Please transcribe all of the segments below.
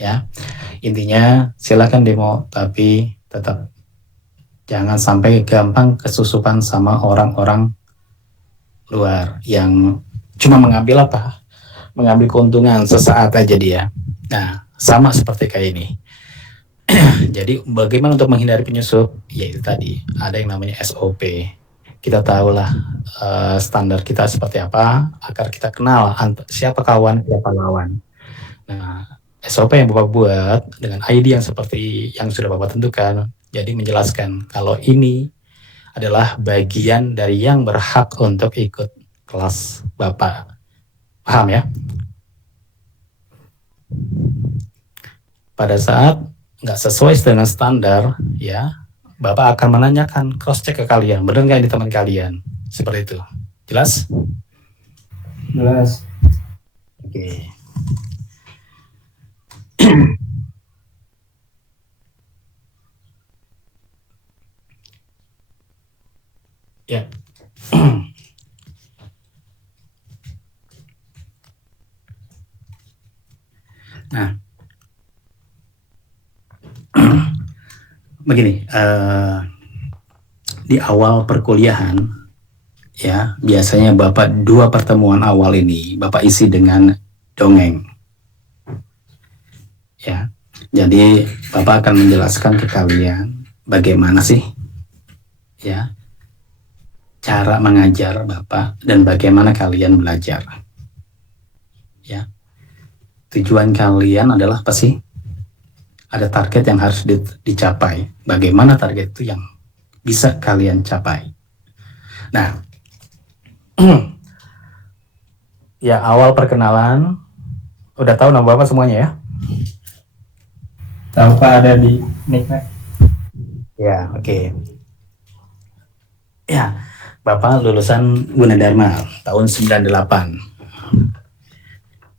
ya. Intinya silakan demo, tapi tetap jangan sampai gampang kesusupan sama orang-orang luar yang cuma mengambil keuntungan sesaat aja dia. Nah, sama seperti kayak ini. Jadi bagaimana untuk menghindari penyusup? Ya itu tadi, ada yang namanya SOP. Kita tahulah standar kita seperti apa, agar kita kenal siapa kawan, siapa lawan. Nah, SOP yang Bapak buat dengan ID yang seperti yang sudah Bapak tentukan, jadi menjelaskan kalau ini adalah bagian dari yang berhak untuk ikut kelas Bapak. Paham ya? Pada saat nggak sesuai dengan standar, ya, Bapak akan menanyakan cross-check ke kalian, benar nggak ini teman kalian? Seperti itu. Jelas? Jelas. Oke. Ya. Nah, begini, di awal perkuliahan, ya, biasanya Bapak 2 pertemuan awal ini Bapak isi dengan dongeng. Ya. Jadi Bapak akan menjelaskan ke kalian bagaimana sih, ya, cara mengajar Bapak dan bagaimana kalian belajar. Ya. Tujuan kalian adalah apa sih? Ada target yang harus dicapai. Bagaimana target itu yang bisa kalian capai? Nah, ya awal perkenalan, udah tahu nama Bapak semuanya ya? Tahu Pak, ada di nicknya. Ya, oke. Ya, Bapak lulusan Gunadarma tahun 98.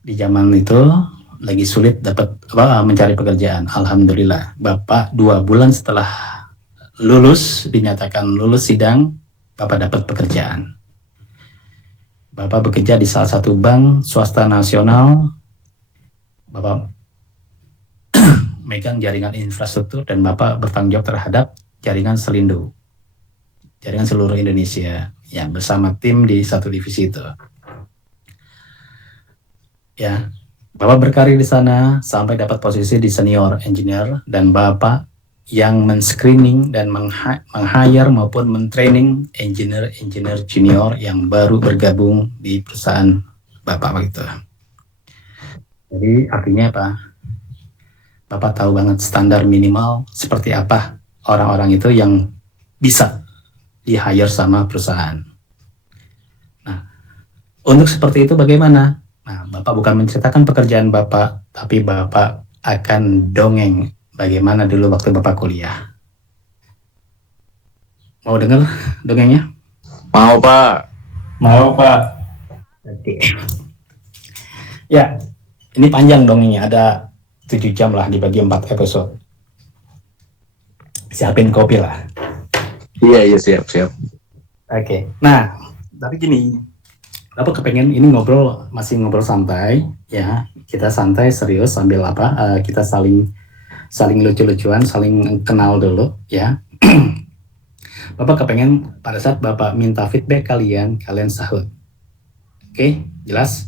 Di zaman itu lagi sulit mencari pekerjaan. Alhamdulillah, Bapak 2 bulan setelah dinyatakan lulus sidang, Bapak dapat pekerjaan. Bapak bekerja di salah satu bank swasta nasional. Bapak megang jaringan infrastruktur dan Bapak bertanggung jawab terhadap jaringan Selindo, jaringan seluruh Indonesia, ya, bersama tim di satu divisi itu. Ya, Bapak berkarir di sana sampai dapat posisi di senior engineer, dan Bapak yang men-screening dan meng-hire maupun men-training engineer junior yang baru bergabung di perusahaan Bapak begitu. Jadi artinya apa? Bapak tahu banget standar minimal seperti apa orang-orang itu yang bisa di-hire sama perusahaan. Nah, untuk seperti itu bagaimana? Nah, Bapak bukan menceritakan pekerjaan Bapak, tapi Bapak akan dongeng bagaimana dulu waktu Bapak kuliah. Mau dengar dongengnya? Mau Pak. Mau Pak. Oke. Ya, ini panjang dongengnya, ada 7 jam lah dibagi 4 episode. Siapin kopi lah. Iya siap. Oke. Nah, tapi gini, Bapak kepengen ini masih ngobrol santai, ya. Kita santai serius sambil kita saling lucu-lucuan, saling kenal dulu, ya. Bapak kepengen pada saat Bapak minta feedback kalian sahut. Oke, jelas?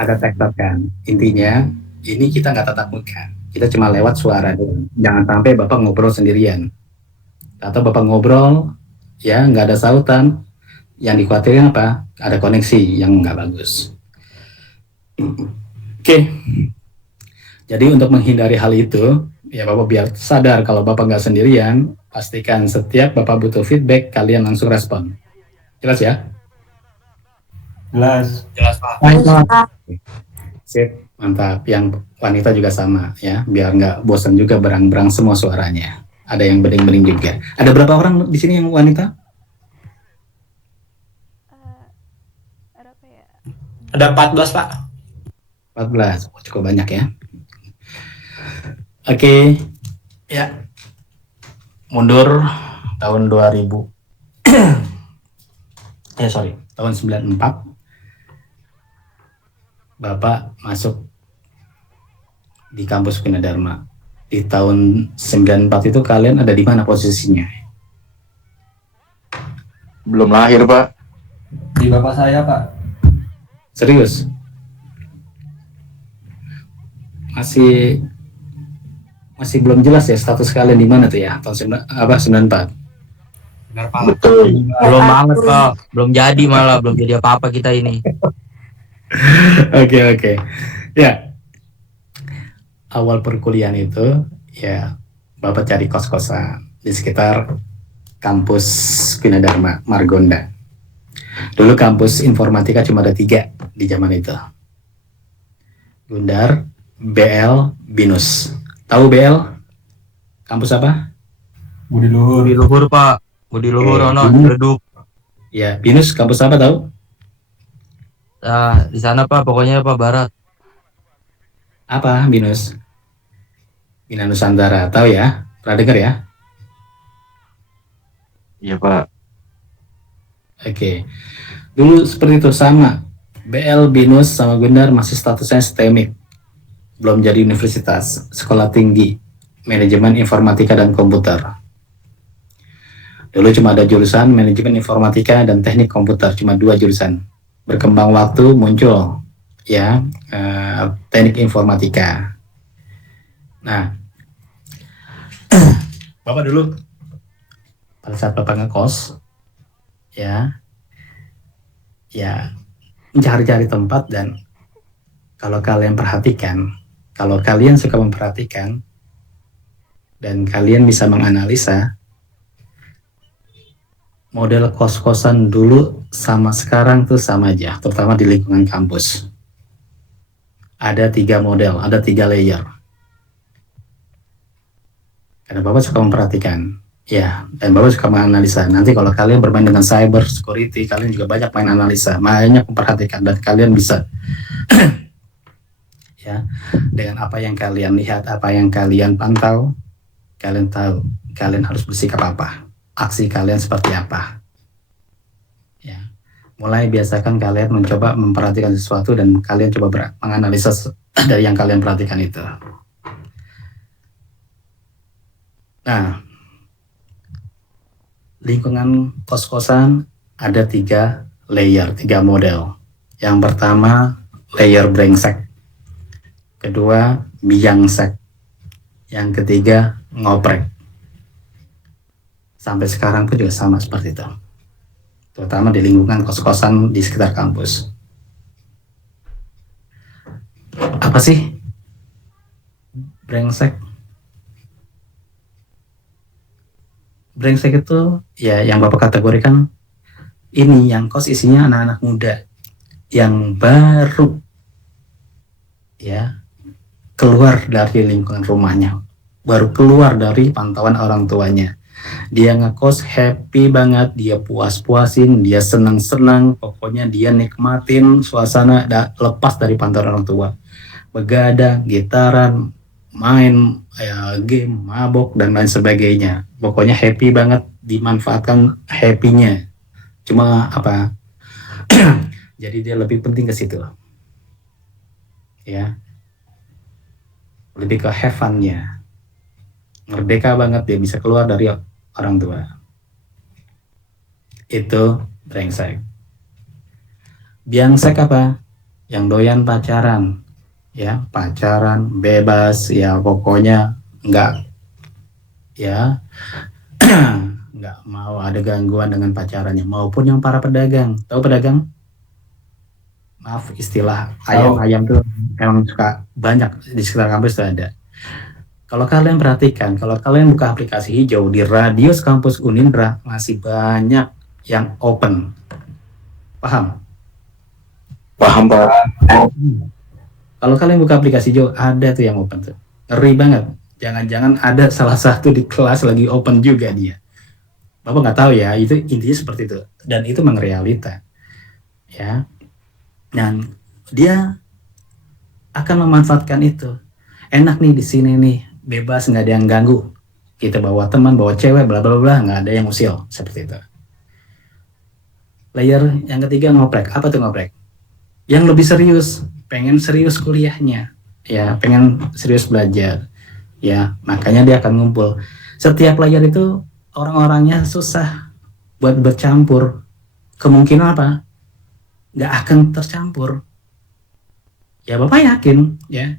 Ada tektok kan. Intinya ini kita nggak tatap muka, kita cuma lewat suara dulu. Jangan sampai Bapak ngobrol sendirian atau Bapak ngobrol ya nggak ada sautan. Yang dikhawatirkan apa? Ada koneksi yang nggak bagus. Oke. Jadi untuk menghindari hal itu, ya Bapak biar sadar kalau Bapak nggak sendirian, pastikan setiap Bapak butuh feedback, kalian langsung respon. Jelas ya? Jelas Pak. Sip, mantap. Yang wanita juga sama ya, biar nggak bosan juga berang-berang semua suaranya. Ada yang bening-bening juga. Ada berapa orang di sini yang wanita? Ada 14 Pak. 14, cukup banyak ya. Oke, ya. Mundur tahun 2000. Tahun 94. Bapak masuk di kampus Gunadarma. Di tahun 94 itu kalian ada di mana posisinya? Belum lahir, Pak. Di bapak saya, Pak. Serius? Masih belum jelas ya status kalian di mana tuh ya? Tahun 94. Benar, Pak. Betul. Belum banget Pak, belum jadi malah, belum jadi apa-apa kita ini. Oke. Ya, awal perkuliahan itu ya Bapak cari kos-kosan di sekitar kampus Gunadarma, Margonda. Dulu kampus informatika cuma ada 3 di zaman itu. Gundar, BL, Binus. Tahu BL? Kampus apa? Budi Luhur. Budi Luhur Pak, Budi Luhur ono Redup. Ya, Binus kampus apa tahu? Di sana Pak, pokoknya Pak Barat. Apa Binus? Bina Nusantara, tahu ya? Pernah dengar ya? Iya, Pak. Oke. Dulu seperti itu sama. BL, Binus, sama Gundar masih statusnya STEMIK. Belum jadi universitas, sekolah tinggi, manajemen informatika dan komputer. Dulu cuma ada jurusan manajemen informatika dan teknik komputer, cuma 2 jurusan. Berkembang waktu muncul ya teknik informatika. Nah, Bapak dulu pada saat Bapak ngekos ya mencari-cari tempat, dan kalau kalian perhatikan, kalau kalian suka memperhatikan dan kalian bisa menganalisa, model kos-kosan dulu sama sekarang tuh sama aja, terutama di lingkungan kampus. Ada 3 model, ada 3 layer. Karena Bapak suka memperhatikan, ya, dan Bapak suka menganalisa. Nanti kalau kalian bermain dengan cyber security, kalian juga banyak main analisa, banyak memperhatikan, dan kalian bisa ya, dengan apa yang kalian lihat, apa yang kalian pantau, kalian tahu kalian harus bersikap apa, aksi kalian seperti apa. Ya, mulai biasakan kalian mencoba memperhatikan sesuatu dan kalian coba menganalisa dari yang kalian perhatikan itu. Nah, lingkungan kos-kosan ada 3 layer, 3 model. Yang pertama layer brengsek, kedua biangsek, yang ketiga ngoprek. Sampai sekarang pun juga sama seperti itu, terutama di lingkungan kos-kosan di sekitar kampus. Apa sih brengsek? Brengsek itu ya yang Bapak kategorikan ini, yang kos isinya anak-anak muda yang baru ya keluar dari lingkungan rumahnya, baru keluar dari pantauan orang tuanya. Dia ngekos happy banget, dia puas-puasin, dia senang-senang, pokoknya dia nikmatin suasana lepas dari pantauan orang tua. Begadang, gitaran, main game, mabok, dan lain sebagainya. Pokoknya happy banget, dimanfaatkan happy-nya. Cuma apa? Jadi dia lebih penting ke situ. Ya. Lebih ke have fun-nya. Merdeka banget, dia bisa keluar dari orang tua. Itu brengsek. Biangsek apa? Yang doyan pacaran. Ya, pacaran bebas, ya pokoknya enggak mau ada gangguan dengan pacarannya, maupun yang para pedagang. Tahu pedagang? Maaf, istilah ayam-ayam tuh emang suka banyak di sekitar kampus tuh ada. Kalau kalian perhatikan, kalau kalian buka aplikasi hijau di radius kampus Unindra, masih banyak yang open. Paham? Paham, Pak. Kalau kalian buka aplikasi hijau, ada tuh yang open tuh. Ngeri banget. Jangan-jangan ada salah satu di kelas lagi open juga dia. Bapak nggak tahu ya, itu intinya seperti itu. Dan itu memang realita. Ya. Dan dia akan memanfaatkan itu. Enak nih di sini nih, bebas, nggak ada yang ganggu. Kita bawa teman, bawa cewek, bla bla bla, nggak ada yang usil, seperti itu. Layer yang ketiga ngoprek. Apa tuh ngoprek? Yang lebih serius. pengen serius kuliahnya, ya, pengen serius belajar, ya, makanya dia akan ngumpul. Setiap layar itu orang-orangnya susah buat bercampur. Kemungkinan apa? Nggak akan tercampur. Ya Bapak yakin, ya,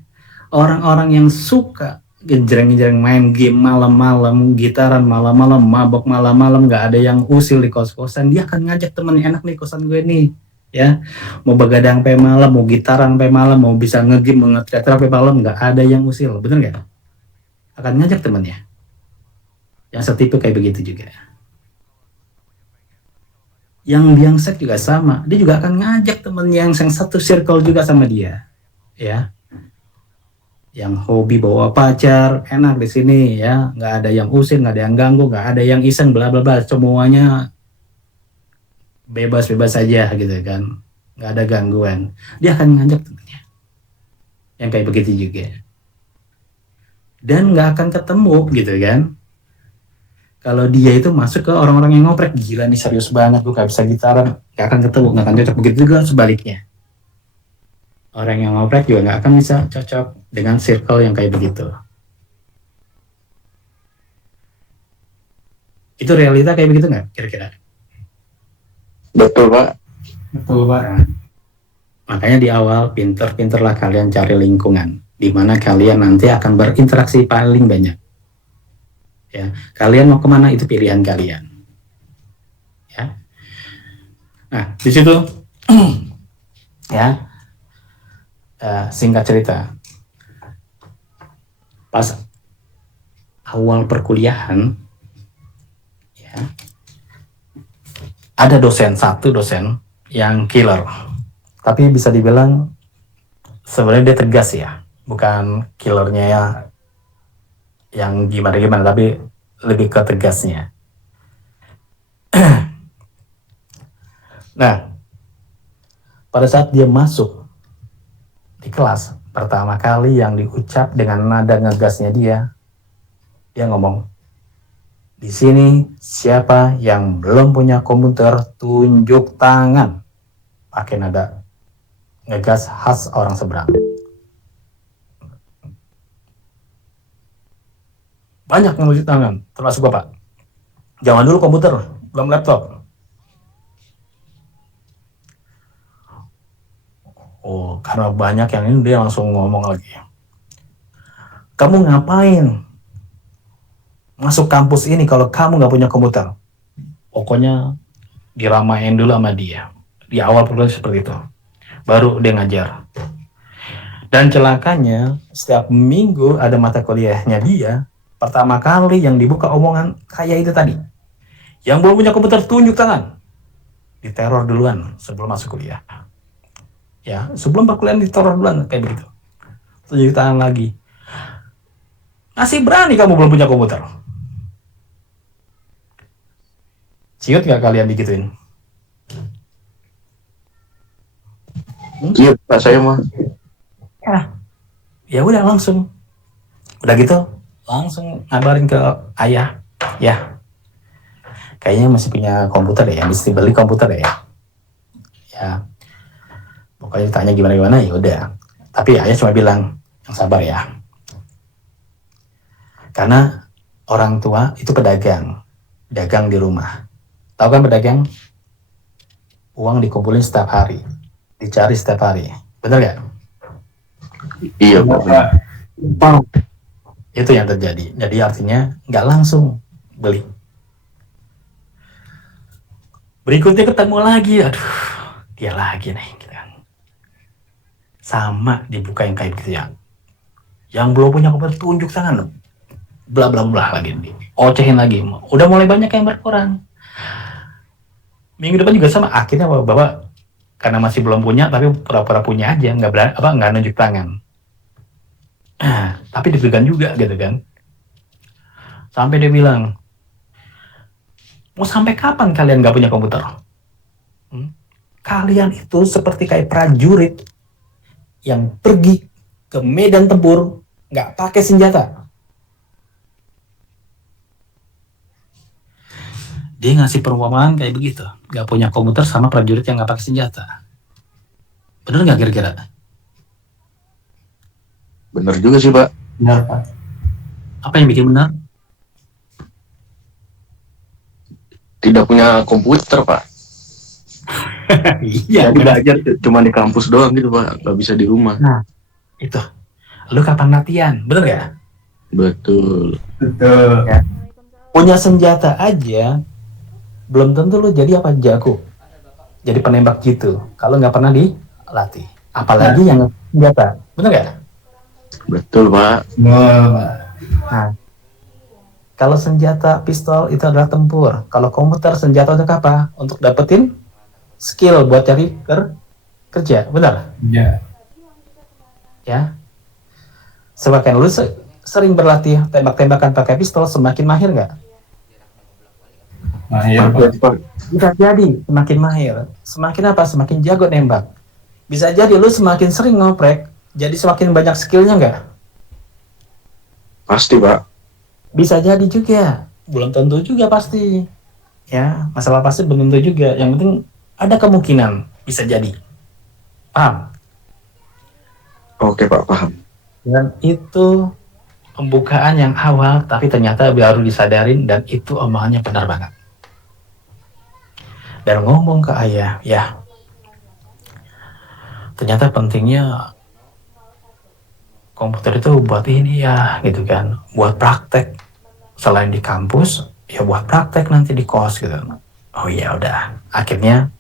orang-orang yang suka gejreng-gejreng main game malam-malam, gitaran malam-malam, mabok malam-malam, nggak ada yang usil di kos-kosan, dia akan ngajak temennya, enak nih kosan gue nih, ya, mau begadang sampai malam, mau gitaran sampai malam, mau bisa ngegame, mau nge-theater sampai malam, nggak ada yang usil, bener nggak? Akan ngajak temennya. Yang setipe kayak begitu juga. Yang biangset juga sama, dia juga akan ngajak temen yang satu circle juga sama dia, ya. Yang hobi bawa pacar, enak di sini, ya, nggak ada yang usir, nggak ada yang ganggu, nggak ada yang iseng, bla bla bla, semuanya bebas-bebas saja gitu kan, nggak ada gangguan. Dia akan ngajak temennya yang kayak begitu juga, dan nggak akan ketemu gitu kan. Kalau dia itu masuk ke orang-orang yang ngoprek, gila nih serius banget, gue gak bisa gitaran, nggak akan ketemu, nggak akan cocok. Begitu juga sebaliknya, orang yang ngoprek juga nggak akan bisa cocok dengan circle yang kayak begitu. Itu realita kayak begitu nggak kira-kira? Betul, Pak. Betul, Pak. Nah, makanya di awal pinter-pinterlah kalian cari lingkungan di mana kalian nanti akan berinteraksi paling banyak. Ya, kalian mau kemana itu pilihan kalian. Ya. Nah, di situ ya, singkat cerita, pas awal perkuliahan, ya, ada satu dosen yang killer, tapi bisa dibilang sebenarnya dia tegas ya, bukan killernya ya yang gimana-gimana, tapi lebih ke tegasnya. Nah, pada saat dia masuk di kelas, pertama kali yang diucap dengan nada ngegasnya dia ngomong, di sini siapa yang belum punya komputer tunjuk tangan, pakai nada ngegas khas orang seberang. Banyak yang tunjuk tangan, termasuk Bapak. Jangan dulu komputer, belum laptop. Oh, karena banyak yang ini, dia langsung ngomong lagi. Kamu ngapain masuk kampus ini kalau kamu nggak punya komputer? Pokoknya diramain dulu sama dia. Di awal perkuliahan seperti itu. Baru dia ngajar. Dan celakanya, setiap minggu ada mata kuliahnya dia, pertama kali yang dibuka omongan kayak itu tadi. Yang belum punya komputer tunjuk tangan. Diteror duluan sebelum masuk kuliah. Ya, sebelum perkuliahan diteror duluan kayak begitu. Tunjuk tangan lagi. Masih berani kamu belum punya komputer? Ciut nggak kalian digituin? Iya, Pak, saya mah. Ya udah langsung. Udah gitu, langsung ngabarin ke ayah, ya, kayaknya masih punya komputer ya, mesti beli komputer ya. Ya, pokoknya ditanya gimana-gimana, ya udah. Tapi ayah cuma bilang, yang sabar ya. Karena orang tua itu pedagang, dagang di rumah. Tahu kan pedagang? Uang dikumpulin setiap hari, dicari setiap hari. Bener gak? Iya, Pak. Itu yang terjadi. Jadi artinya nggak langsung beli. Berikutnya ketemu lagi, aduh, dia lagi nih, gitu kan. Sama dibuka yang kayak gitu ya. Yang belum punya komputer tunjuk tangan, bla bla bla lagi, ocehin lagi. Udah mulai banyak yang berkurang. Minggu depan juga sama. Akhirnya bapak karena masih belum punya, tapi pura-pura punya aja, nggak nunjuk tangan. Tapi deg-degan juga gitu kan. Sampai dia bilang, mau sampai kapan kalian nggak punya komputer? Kalian itu seperti kayak prajurit yang pergi ke medan tempur nggak pakai senjata. Dia ngasih perumpamaan kayak begitu, nggak punya komputer sama prajurit yang nggak pakai senjata. Bener nggak kira-kira? Bener juga sih, Pak. Benar, Pak. Apa yang bikin benar? Tidak punya komputer, Pak. Iya, Jadi belajar cuma di kampus doang gitu, Pak. Nggak bisa di rumah. itu. Lu kapan latihan? Bener gak? Betul. Betul. Punya senjata aja belum tentu lu jadi apa jago. Jadi penembak gitu. Kalau nggak pernah dilatih. Apalagi yang senjata. Bener gak? Betul, Pak. Nah, kalau senjata pistol itu adalah tempur. Kalau komputer senjata untuk apa? Untuk dapetin skill buat cari kerja. Benar? Iya. Ya. Semakin lu sering berlatih tembak-tembakan pakai pistol, semakin mahir nggak? Mahir, Pak. Pak. Bisa jadi semakin mahir. Semakin apa? Semakin jago nembak. Bisa jadi lu semakin sering ngoprek, jadi semakin banyak skillnya nggak? Pasti, Pak. Bisa jadi juga. Belum tentu juga pasti. Ya, masalah pasti belum tentu juga. Yang penting ada kemungkinan bisa jadi. Paham? Oke, Pak, paham. Dan itu pembukaan yang awal, tapi ternyata baru disadarin dan itu omongannya benar banget. Dan ngomong ke ayah, ya, ternyata pentingnya komputer itu buat ini ya, gitu kan, buat praktek. Selain di kampus, ya buat praktek nanti di kos gitu. Oh iya udah, akhirnya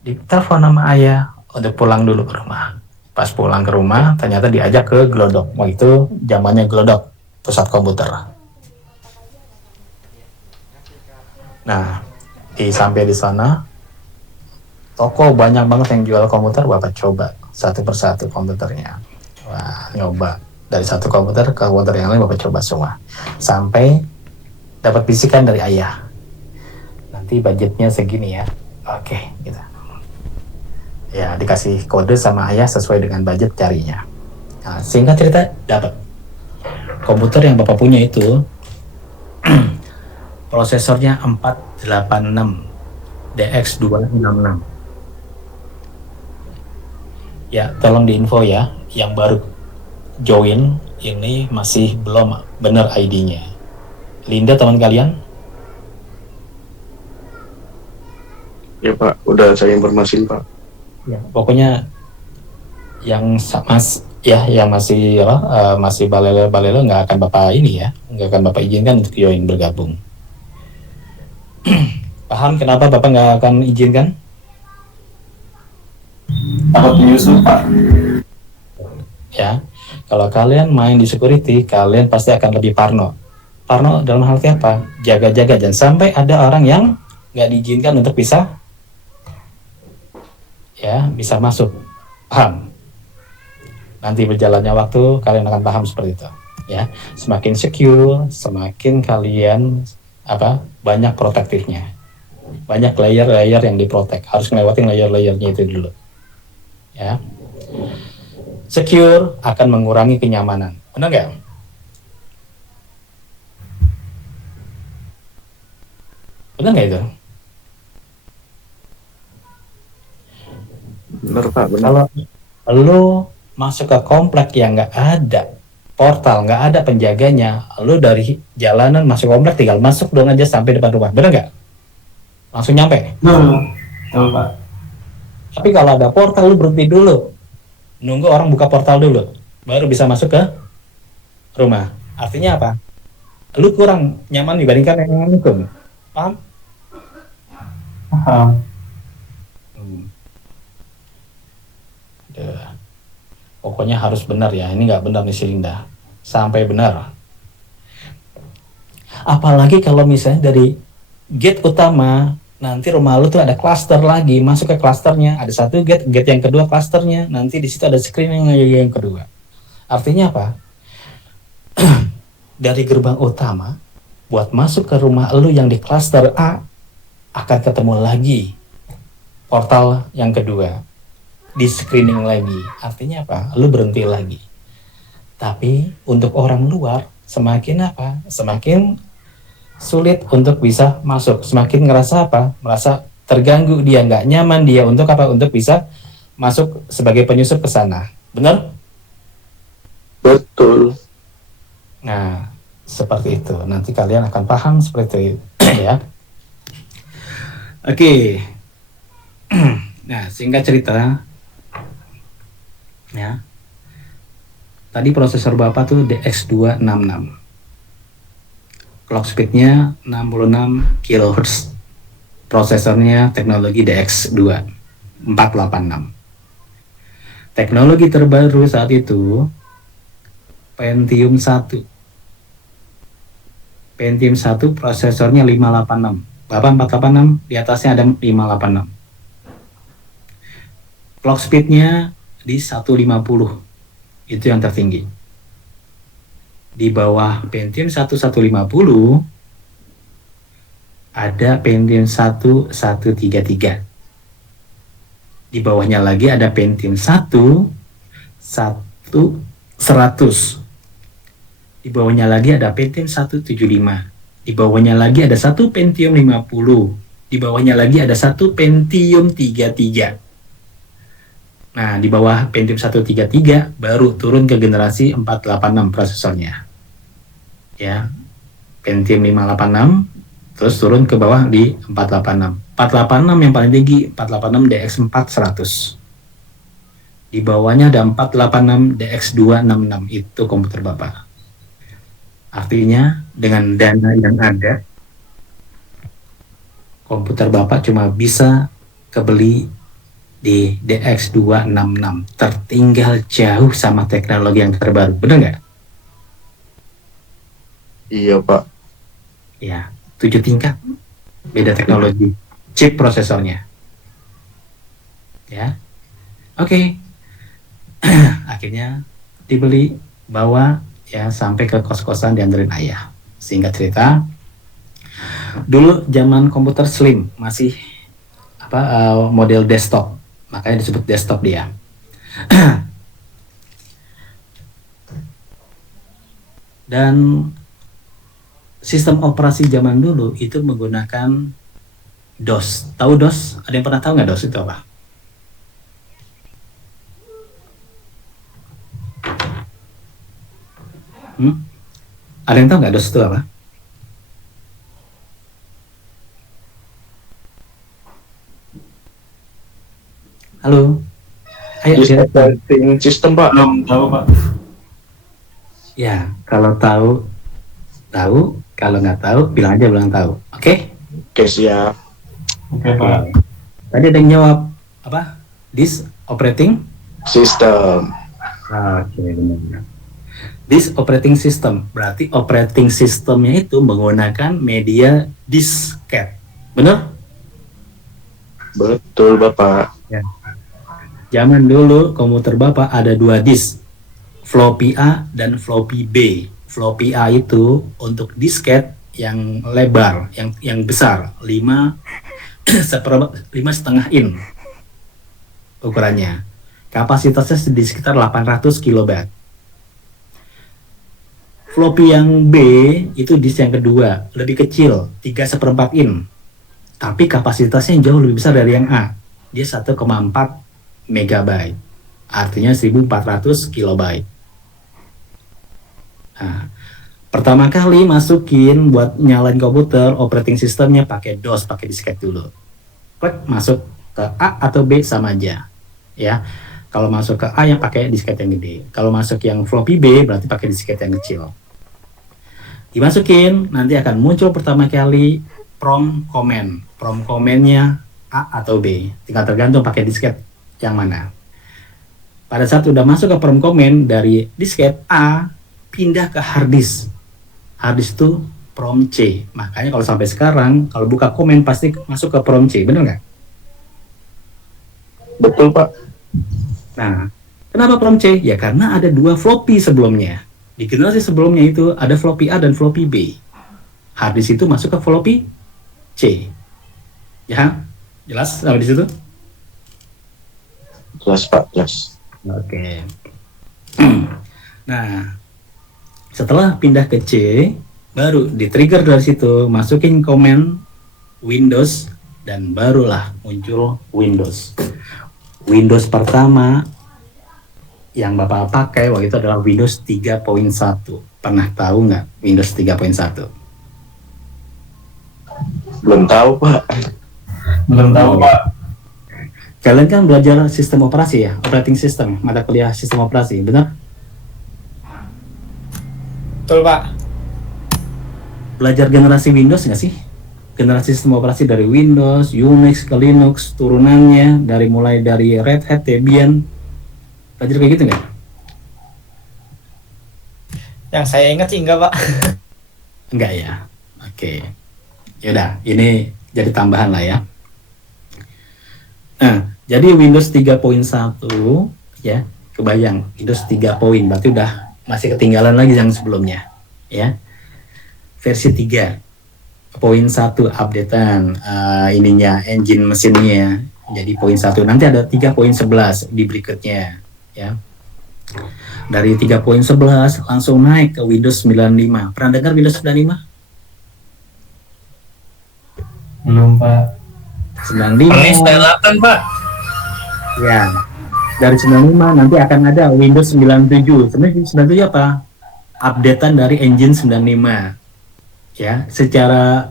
ditelepon sama ayah untuk pulang dulu ke rumah. Pas pulang ke rumah, ternyata diajak ke Glodok. Waktu itu zamannya Glodok, pusat komputer. Nah, sampai di sana, toko banyak banget yang jual komputer. Bapak coba satu persatu komputernya. Wah, nyoba dari satu komputer ke komputer yang lain, Bapak coba semua. Sampai dapat bisikan dari ayah. Nanti budgetnya segini ya. Oke, gitu. Ya dikasih kode sama ayah sesuai dengan budget carinya. Nah, singkat cerita dapat komputer yang bapak punya itu prosesornya 486 DX266. Ya tolong diinfo ya, yang baru join ini masih belum benar ID-nya. Linda teman kalian? Ya, Pak. Udah saya informasin, Pak. Ya, pokoknya yang yang masih masih balelo nggak akan bapak ini ya, nggak akan bapak izinkan untuk join bergabung. Paham kenapa bapak nggak akan izinkan? Takut menyusul, Pak. Ya, kalau kalian main di security, kalian pasti akan lebih parno. Parno dalam hal apa? Jaga-jaga jangan sampai ada orang yang nggak diizinkan untuk bisa masuk. Paham? Nanti berjalannya waktu kalian akan paham seperti itu. Ya, semakin secure, semakin kalian banyak protektifnya, banyak layer-layer yang diprotek. Harus ngelewatin layer-layernya itu dulu. Ya, secure akan mengurangi kenyamanan. Benar nggak? Benar nggak itu? Benar, Pak. Benar. Kalau lu masuk ke komplek yang nggak ada portal, nggak ada penjaganya, lu dari jalanan masuk komplek tinggal masuk dong aja sampai depan rumah, bener nggak? Langsung nyampe. Betul, Pak. Tapi kalau ada portal, lu berhenti dulu, nunggu orang buka portal dulu, baru bisa masuk ke rumah. Artinya apa? Lu kurang nyaman dibandingkan yang hukum. Paham? Paham. Pokoknya harus benar ya, ini nggak benar nih si Linda, sampai benar. Apalagi kalau misalnya dari gate utama, nanti rumah lu tuh ada klaster lagi, masuk ke klasternya, ada satu gate yang kedua klasternya, nanti di situ ada screening yang kedua. Artinya apa? Dari gerbang utama, buat masuk ke rumah lu yang di klaster A, akan ketemu lagi portal yang kedua. Di screening lagi, artinya apa? Lu berhenti lagi. Tapi untuk orang luar semakin semakin sulit untuk bisa masuk, semakin ngerasa merasa terganggu dia, nggak nyaman dia untuk untuk bisa masuk sebagai penyusup ke sana. Benar? Betul. Nah, seperti itu. Nanti kalian akan paham seperti itu ya. Oke. Nah, singkat cerita ya. Tadi prosesor Bapak tuh DX266. Clock speed-nya 66 kHz. Prosesornya teknologi DX2 486. Teknologi terbaru saat itu Pentium 1. Pentium 1 prosesornya 586. Bapak 486, di atasnya ada 586. Clock speed-nya di 150. Itu yang tertinggi. Di bawah Pentium 1 150 ada Pentium 1 133. Di bawahnya lagi ada Pentium 1 100. Di bawahnya lagi ada Pentium 175. Di bawahnya lagi ada satu Pentium 50. Di bawahnya lagi ada satu Pentium 33. Nah, di bawah Pentium 133 baru turun ke generasi 486 prosesornya. Ya. Pentium 586 terus turun ke bawah di 486. 486 yang paling tinggi, 486 DX4 100. Di bawahnya ada 486 DX266, itu komputer Bapak. Artinya dengan dana yang ada, komputer Bapak cuma bisa kebeli di DX266, tertinggal jauh sama teknologi yang terbaru, benar nggak? Iya, Pak. Ya, 7 tingkat beda teknologi, chip prosesornya. Ya, oke. Akhirnya dibeli, bawa ya sampai ke kos-kosan, dianterin ayah. Singkat cerita, dulu zaman komputer slim, masih model desktop, makanya disebut desktop dia. Dan sistem operasi zaman dulu itu menggunakan DOS. Tahu DOS? Ada yang pernah tahu nggak DOS itu apa? Ada yang tahu nggak DOS itu apa? Halo? Ayo, Operating system, Pak. Belum tahu, Pak. ya, kalau tahu, tahu. Kalau nggak tahu, bilang aja belum tahu. Oke? Oke, siap. Oke, Pak. Tadi ada yang jawab apa? This operating? Sistem. Oke, benar. This operating system, berarti operating systemnya itu menggunakan media disket. Benar? Betul, Bapak. Zaman dulu komputer Bapak ada 2 disk, floppy A dan floppy B. Floppy A itu untuk disket yang lebar, yang besar, 5,5 in ukurannya. Kapasitasnya di sekitar 800 kilobyte. Floppy yang B itu disk yang kedua, lebih kecil, 3/4 in. Tapi kapasitasnya jauh lebih besar dari yang A. Dia 1,4 megabyte. Artinya 1400 kilobyte. Nah, pertama kali masukin buat nyalain komputer, operating systemnya pakai DOS, pakai disket dulu. Klik masuk ke A atau B sama aja. Ya. Kalau masuk ke A yang pakai disket yang gede. Kalau masuk yang floppy B berarti pakai disket yang kecil. Dimasukin, nanti akan muncul pertama kali prom command. Prom command-nya A atau B. Tinggal tergantung pakai disket yang mana. Pada saat udah masuk ke prom command dari disket A, pindah ke hard disk. Hard disk itu prom C. Makanya kalau sampai sekarang, kalau buka komen pasti masuk ke prom C. Bener nggak? Betul, Pak. Nah, kenapa prom C? Ya karena ada 2 floppy sebelumnya. Di generasi sebelumnya itu ada floppy A dan floppy B. Hard disk itu masuk ke floppy C. Ya, jelas sampai di situ? Jelas, Pak. Jelas. Oke. Nah, setelah pindah ke C, baru di-trigger dari situ, masukin komen Windows, dan barulah muncul Windows. Windows pertama yang Bapak pakai waktu itu adalah Windows 3.1. Pernah tahu nggak Windows 3.1? Belum tahu Pak. Belum tahu Pak. Kalian kan belajar sistem operasi ya, operating system, mata kuliah sistem operasi, benar? Betul Pak. Belajar generasi Windows nggak sih? Generasi sistem operasi dari Windows, Unix ke Linux, turunannya mulai dari Red Hat, Debian, belajar kayak gitu nggak? Yang saya ingat sih enggak Pak. Enggak ya? Oke. Yaudah, ini jadi tambahan lah ya. Nah, jadi Windows 3.1 ya, kebayang Windows 3 poin, berarti udah masih ketinggalan lagi yang sebelumnya ya. Versi 3.1 updatean ininya, engine mesinnya jadi poin 1. Nanti ada 3.11 di berikutnya ya. Dari 3.11 langsung naik ke Windows 95. Pernah dengar Windows 95? Belum Pak. 95. Ini style 8 Pak. Ya. Dari 95 nanti akan ada Windows 97. Sebenarnya 97 apa? Updatean dari engine 95. Ya, secara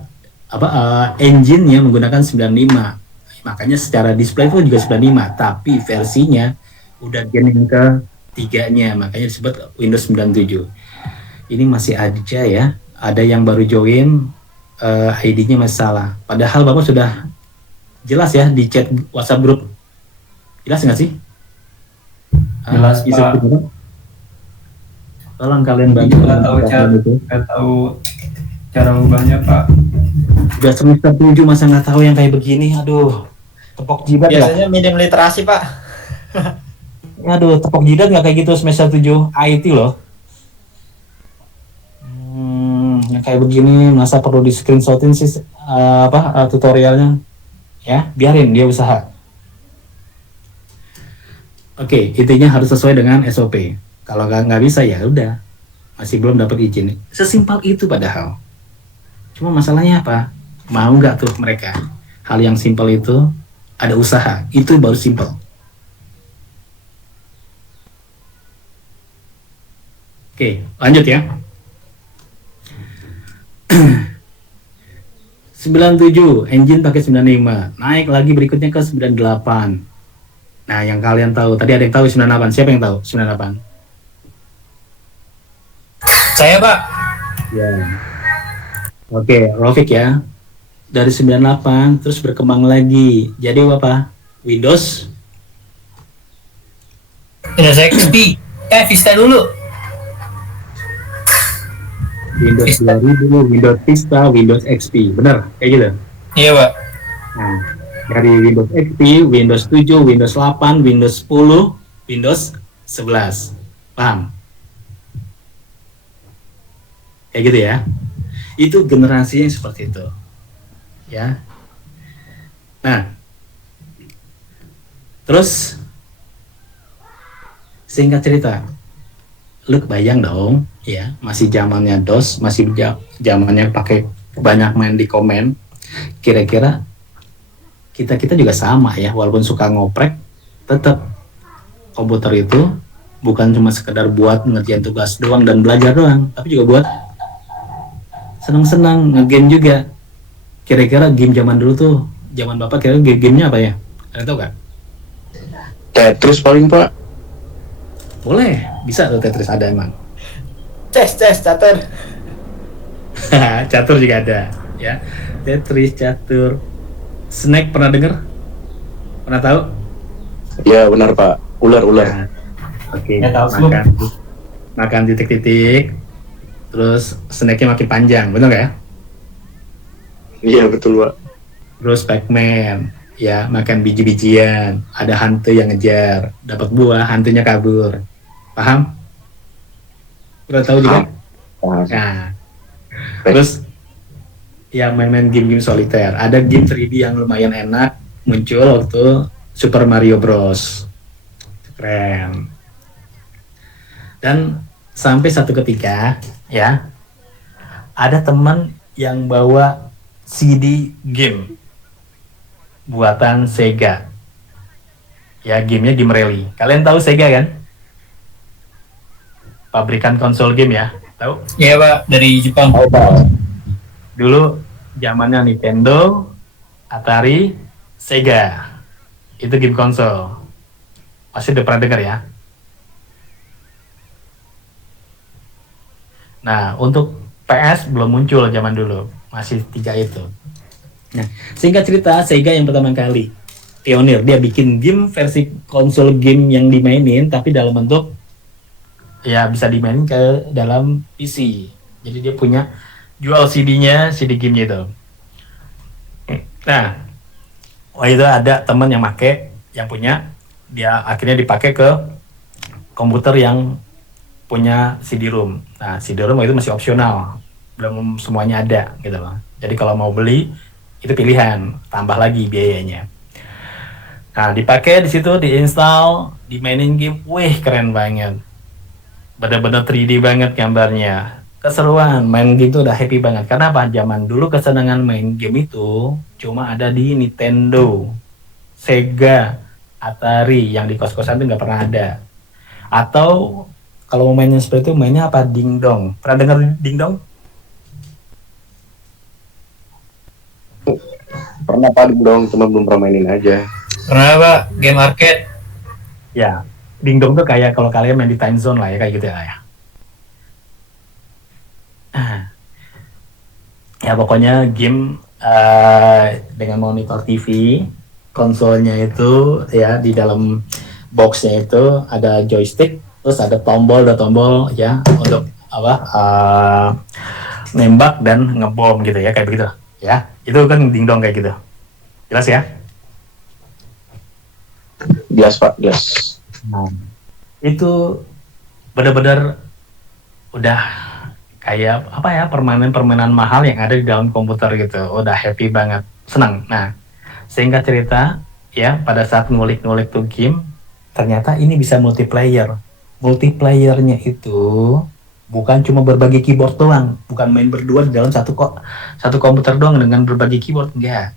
engine-nya menggunakan 95. Makanya secara display itu juga 95, tapi versinya udah gen ke 3-nya, makanya disebut Windows 97. Ini masih aja ya, ada yang baru join, ID-nya masih salah. Padahal Bapak sudah jelas ya di chat WhatsApp grup. Jelas nggak sih? Jelas Pak. Tolong kalian bantu Nggak tahu nggak tahu cara ubahnya Pak. Udah semester 7 masa nggak tahu yang kayak begini, aduh. Tepok jidat ya. Biasanya medium literasi Pak. Aduh, tepok jidat nggak kayak gitu semester 7 IT loh. Yang kayak begini masa perlu di screenshotin sih tutorialnya. Ya, biarin dia usaha. Oke, intinya harus sesuai dengan SOP. Kalau nggak bisa ya udah, masih belum dapat izin. Sesimpel itu padahal. Cuma masalahnya apa? Mau nggak tuh mereka? Hal yang simpel itu ada usaha, itu baru simpel. Oke, lanjut ya. 97, engine pakai 95, naik lagi berikutnya ke 98. Nah, yang kalian tahu, tadi ada yang tahu 98, siapa yang tahu 98? Saya Pak. Ya. Oke, Rofik ya. Dari 98 terus berkembang lagi. Jadi apa? Windows XP. Vista dulu. Windows 2000, Windows Vista, Windows XP. Benar? Kayak gitu? Iya Pak. Nah, dari Windows XP, Windows 7, Windows 8, Windows 10, Windows 11. Paham? Kayak gitu ya. Itu generasinya seperti itu. Ya. Nah, terus singkat cerita, lu kebayang dong, ya, masih zamannya DOS, masih zamannya pakai banyak main di komen. Kira-kira kita juga sama ya, walaupun suka ngoprek, tetap komputer itu bukan cuma sekedar buat ngerjain tugas doang dan belajar doang, tapi juga buat senang-senang ngegame juga. Kira-kira game zaman dulu tuh, zaman Bapak kira-kira gamenya apa ya? Ada tahu gak? Tetris paling Pak. Boleh, bisa tuh Tetris ada emang. Catur. Catur juga ada, ya. Tetris, catur, Snake pernah dengar? Pernah tahu? Ya benar Pak. Ular-ular. Nah, Oke, Ya, tahu, makan titik-titik, terus snacknya makin panjang, betul nggak ya? Iya betul Pak. Terus Pac-Man, ya makan biji-bijian, ada hantu yang ngejar, dapat buah, hantunya kabur. Paham? Udah tahu juga? Nah, terus ya main-main game-game soliter. Ada game 3D yang lumayan enak muncul waktu Super Mario Bros. Keren. Dan sampai satu ketika ya ada teman yang bawa CD game buatan Sega. Ya, gamenya game rally. Kalian tahu Sega kan? pabrikan konsol game ya. Tahu? Iya Pak, dari Jepang. Dulu zamannya Nintendo, Atari, Sega. Itu game konsol. Pasti udah pernah dengar ya. Nah, untuk PS belum muncul zaman dulu. Masih 3 itu. Nah, singkat cerita, Sega yang pertama kali pionir, dia bikin game versi konsol game yang dimainin tapi dalam bentuk ya bisa dimainin ke dalam PC. Jadi dia punya jual CD-nya, CD gamenya itu. Nah, waktu itu ada teman yang punya, dia akhirnya dipakai ke komputer yang punya CD-ROM. Nah, CD-ROM itu masih opsional, belum semuanya ada gitu loh. Jadi kalau mau beli itu pilihan, tambah lagi biayanya. Nah, dipakai di situ, diinstal, dimainin game, wih keren banget. Bener-bener 3D banget gambarnya. Keseruan, main game itu udah happy banget. Karena apa? Zaman dulu kesenangan main game itu cuma ada di Nintendo, Sega, Atari, yang di kos-kosan itu nggak pernah ada. Atau kalau mau mainnya seperti itu, mainnya apa? Dingdong. Pernah dengar Dingdong? Pernah paling dong, cuma belum pernah mainin aja. Pernah Pak, game arcade. Ya, Dingdong tuh kayak kalau kalian main di Time Zone lah ya, kayak gitu ya. Ya pokoknya game dengan monitor TV, konsolnya itu ya di dalam boxnya itu ada joystick, terus ada tombol ya untuk apa nembak dan ngebom gitu ya, kayak begitu ya. Itu kan Dingdong kayak gitu. Jelas ya? Jelas Pak, jelas. Nah, itu benar-benar udah kayak apa ya, permainan-permainan mahal yang ada di dalam komputer gitu. Udah happy banget, senang. Nah, singkat cerita ya, pada saat ngulik-ngulik tuh game, ternyata ini bisa multiplayer. Multiplayernya itu bukan cuma berbagi keyboard doang, bukan main berdua di dalam satu komputer doang dengan berbagi keyboard, enggak.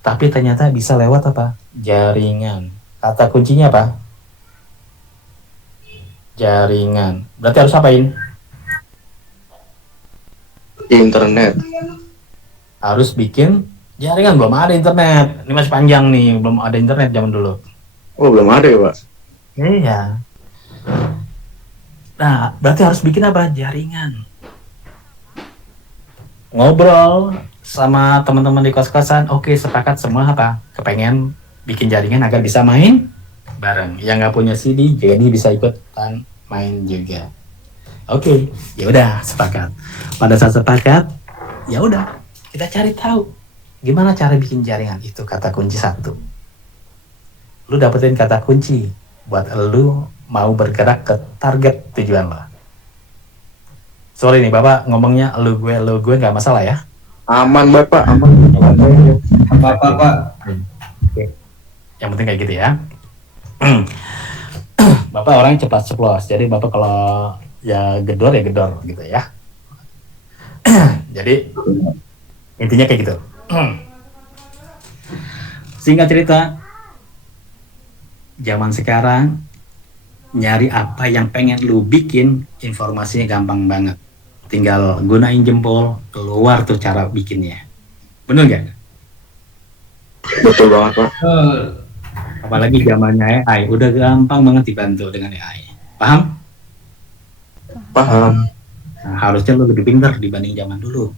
Tapi ternyata bisa lewat apa? Jaringan. Kata kuncinya apa? Jaringan. Berarti harus apain? Internet. Harus bikin jaringan. Belum ada internet. Ini masih panjang nih, belum ada internet zaman dulu. Oh, belum ada ya Pak? Iya. Nah, berarti harus bikin apa? Jaringan. Ngobrol sama teman-teman di kos-kosan, oke, sepakat semua apa? Kepengen bikin jaringan agar bisa main bareng. Yang nggak punya CD, jadi bisa ikutan main juga. Oke, ya udah sepakat. Pada saat sepakat, ya udah kita cari tahu gimana cara bikin jaringan. Itu kata kunci 1. Lu dapetin kata kunci buat lu mau bergerak ke target tujuan lo. Sorry nih Bapak ngomongnya lu gue nggak masalah ya. Aman Bapak, aman. Apa-apa Pak. Oke. Yang penting kayak gitu ya. Bapak orang cepat ceplos, jadi Bapak kalau ya gedor gitu ya. Jadi intinya kayak gitu. Singkat cerita, zaman sekarang nyari apa yang pengen lu bikin, informasinya gampang banget. Tinggal gunain jempol, keluar tuh cara bikinnya. Bener nggak? Betul banget Pak. Apalagi zamannya AI, udah gampang banget dibantu dengan AI. Paham? Paham. Nah, harusnya lu lebih pintar dibanding zaman dulu.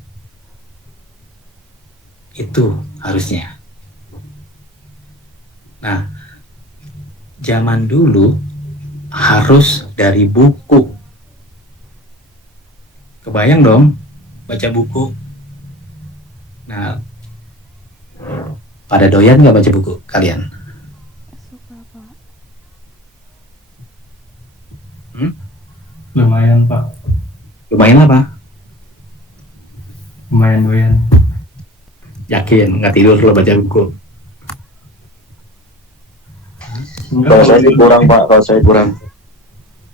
Itu harusnya. Nah, zaman dulu harus dari buku. Kebayang dong baca buku. Nah, pada doyan nggak baca buku kalian? Lumayan Pak, Lumayan apa? lumayan doyan. Yakin nggak tidur kalau baca buku? Kalau saya sih kurang Pak, kalau saya kurang.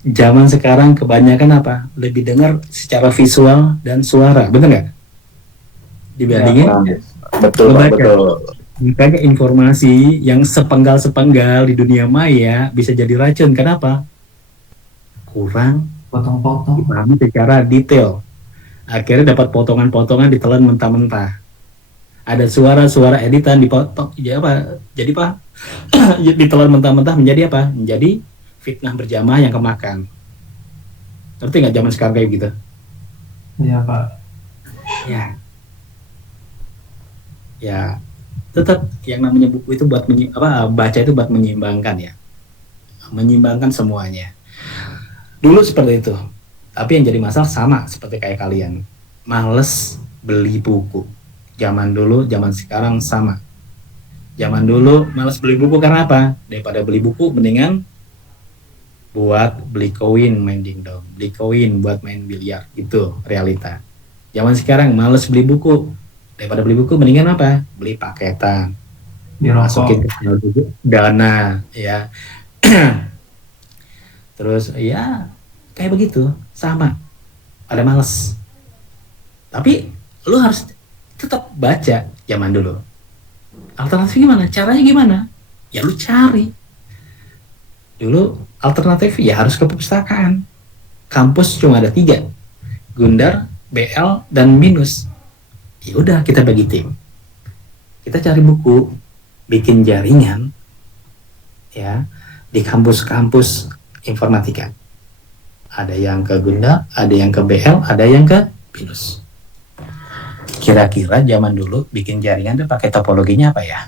Zaman sekarang kebanyakan apa? Lebih dengar secara visual dan suara, bener nggak? Dibandingin Nah, betul Pak, membaca. betul. Makanya informasi yang sepenggal-sepenggal di dunia maya bisa jadi racun. Kenapa? Kurang Potong-potong. dipahami secara detail. Akhirnya dapat potongan-potongan ditelan mentah-mentah. Ada suara-suara editan dipotong, jadi apa? Jadi apa? Ditelan mentah-mentah menjadi apa? Menjadi fitnah berjamaah yang kemakan. Ngerti nggak zaman sekarang kayak gitu? Iya Pak. Ya. Ya, tetap yang namanya buku itu buat baca itu buat menyeimbangkan ya. Menyeimbangkan semuanya. Dulu seperti itu. Tapi yang jadi masalah sama seperti kayak kalian. Males beli buku. Zaman dulu, zaman sekarang sama. Zaman dulu males beli buku karena apa? Daripada beli buku mendingan buat beli koin main dingdong, beli koin buat main biliar. Itu realita. Zaman sekarang males beli buku. Daripada beli buku mendingan apa? Beli paketan. Masukin ke dana ya. Terus ya kayak begitu, sama. Ada males. Tapi lu harus tetap baca zaman dulu. Alternatif gimana? Caranya gimana? Ya lu cari. Dulu alternatif ya harus ke perpustakaan. Kampus cuma ada 3. Gundar, BL, dan Binus. Ya udah kita bagi tim. Kita cari buku, bikin jaringan ya di kampus-kampus informatika. Ada yang ke Gundar, ada yang ke BL, ada yang ke Binus. Kira-kira zaman dulu bikin jaringan itu pakai topologinya apa ya?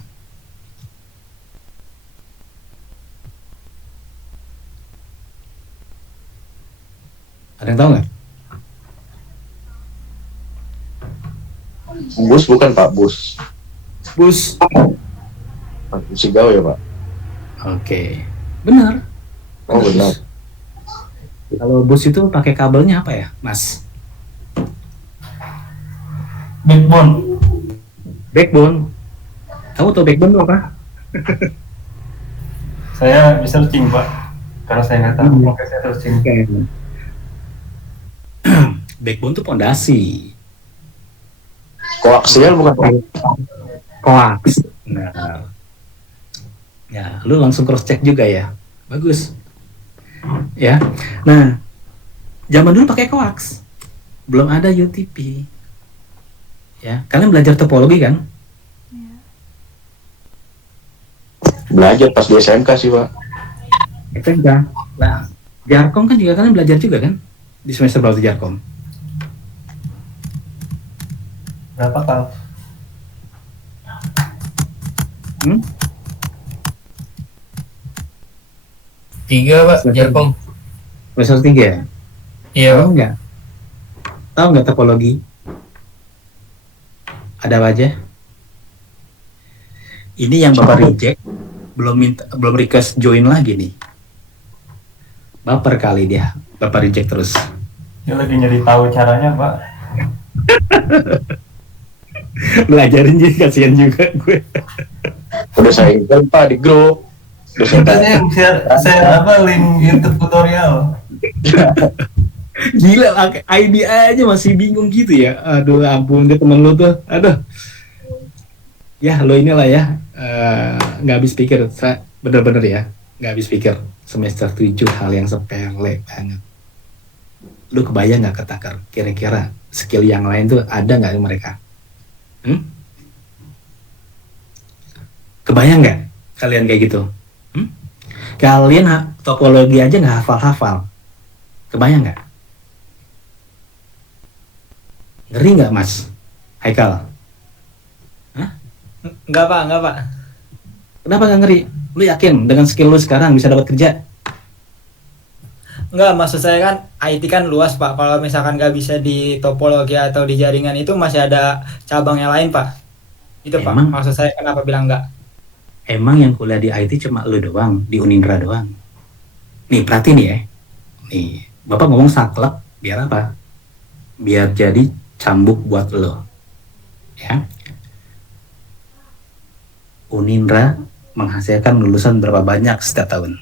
Ada yang tahu nggak? Bus bukan Pak, bus. Bus. Sigau ya Pak? Oke, benar. Oh benar. Kalau bus itu pakai kabelnya apa ya, Mas? Backbone. Backbone. Kamu tahu backbone itu apa? Saya bisa searching Pak. Karena saya nggak tahu, makanya saya searching. Backbone itu pondasi. Koaksial bukan Pak? Koaks. Nah. Ya, lu langsung cross check juga ya. Bagus. Ya. Nah, zaman dulu pakai koaks. Belum ada UTP. Ya, kalian belajar topologi kan? Belajar pas di SMK sih Pak. SMK. Nah, Jarkom kan juga kalian belajar juga kan? Di semester berapa Jarkom? Berapa tahun? Hmm? 3 Pak, Semester- Jarkom. Semester 3 ya? Iya Pak. Tahu nggak? Tahu nggak topologi? Ada apa aja? Ini yang Bapak reject, belum request join lagi nih. Baper kali dia, Bapak reject terus. Dia lagi nyari tahu caranya Pak. Belajarin jadi kasihan juga gue. Udah saya ingat Pak di grup. Udah saya Katanya saya apa link YouTube tutorial. Gila, ID aja masih bingung gitu ya. Aduh ampun, dia temen lu tuh. Aduh. Ya lo inilah ya. Nggak habis pikir. Bener-bener ya. Nggak habis pikir. Semester 7 hal yang sepele banget. Lu kebayang nggak ketakar? Kira-kira skill yang lain tuh ada nggak di mereka? Kebayang nggak kalian kayak gitu? Kalian topologi aja nggak hafal-hafal. Kebayang nggak? Ngeri nggak Mas Haikal? Enggak Pak. Kenapa nggak ngeri? Lu yakin dengan skill lu sekarang bisa dapat kerja? Enggak, maksud saya kan IT kan luas Pak. Kalau misalkan nggak bisa di topologi atau di jaringan itu masih ada cabang yang lain Pak. Itu Pak, Emang? maksud saya kenapa bilang enggak. Emang yang kuliah di IT cuma lu doang, di Unindra doang? Nih perhatiin ya. Nih, Bapak ngomong saklek biar apa? Biar jadi cambuk buat lo. Ya. Unindra menghasilkan lulusan berapa banyak setiap tahun?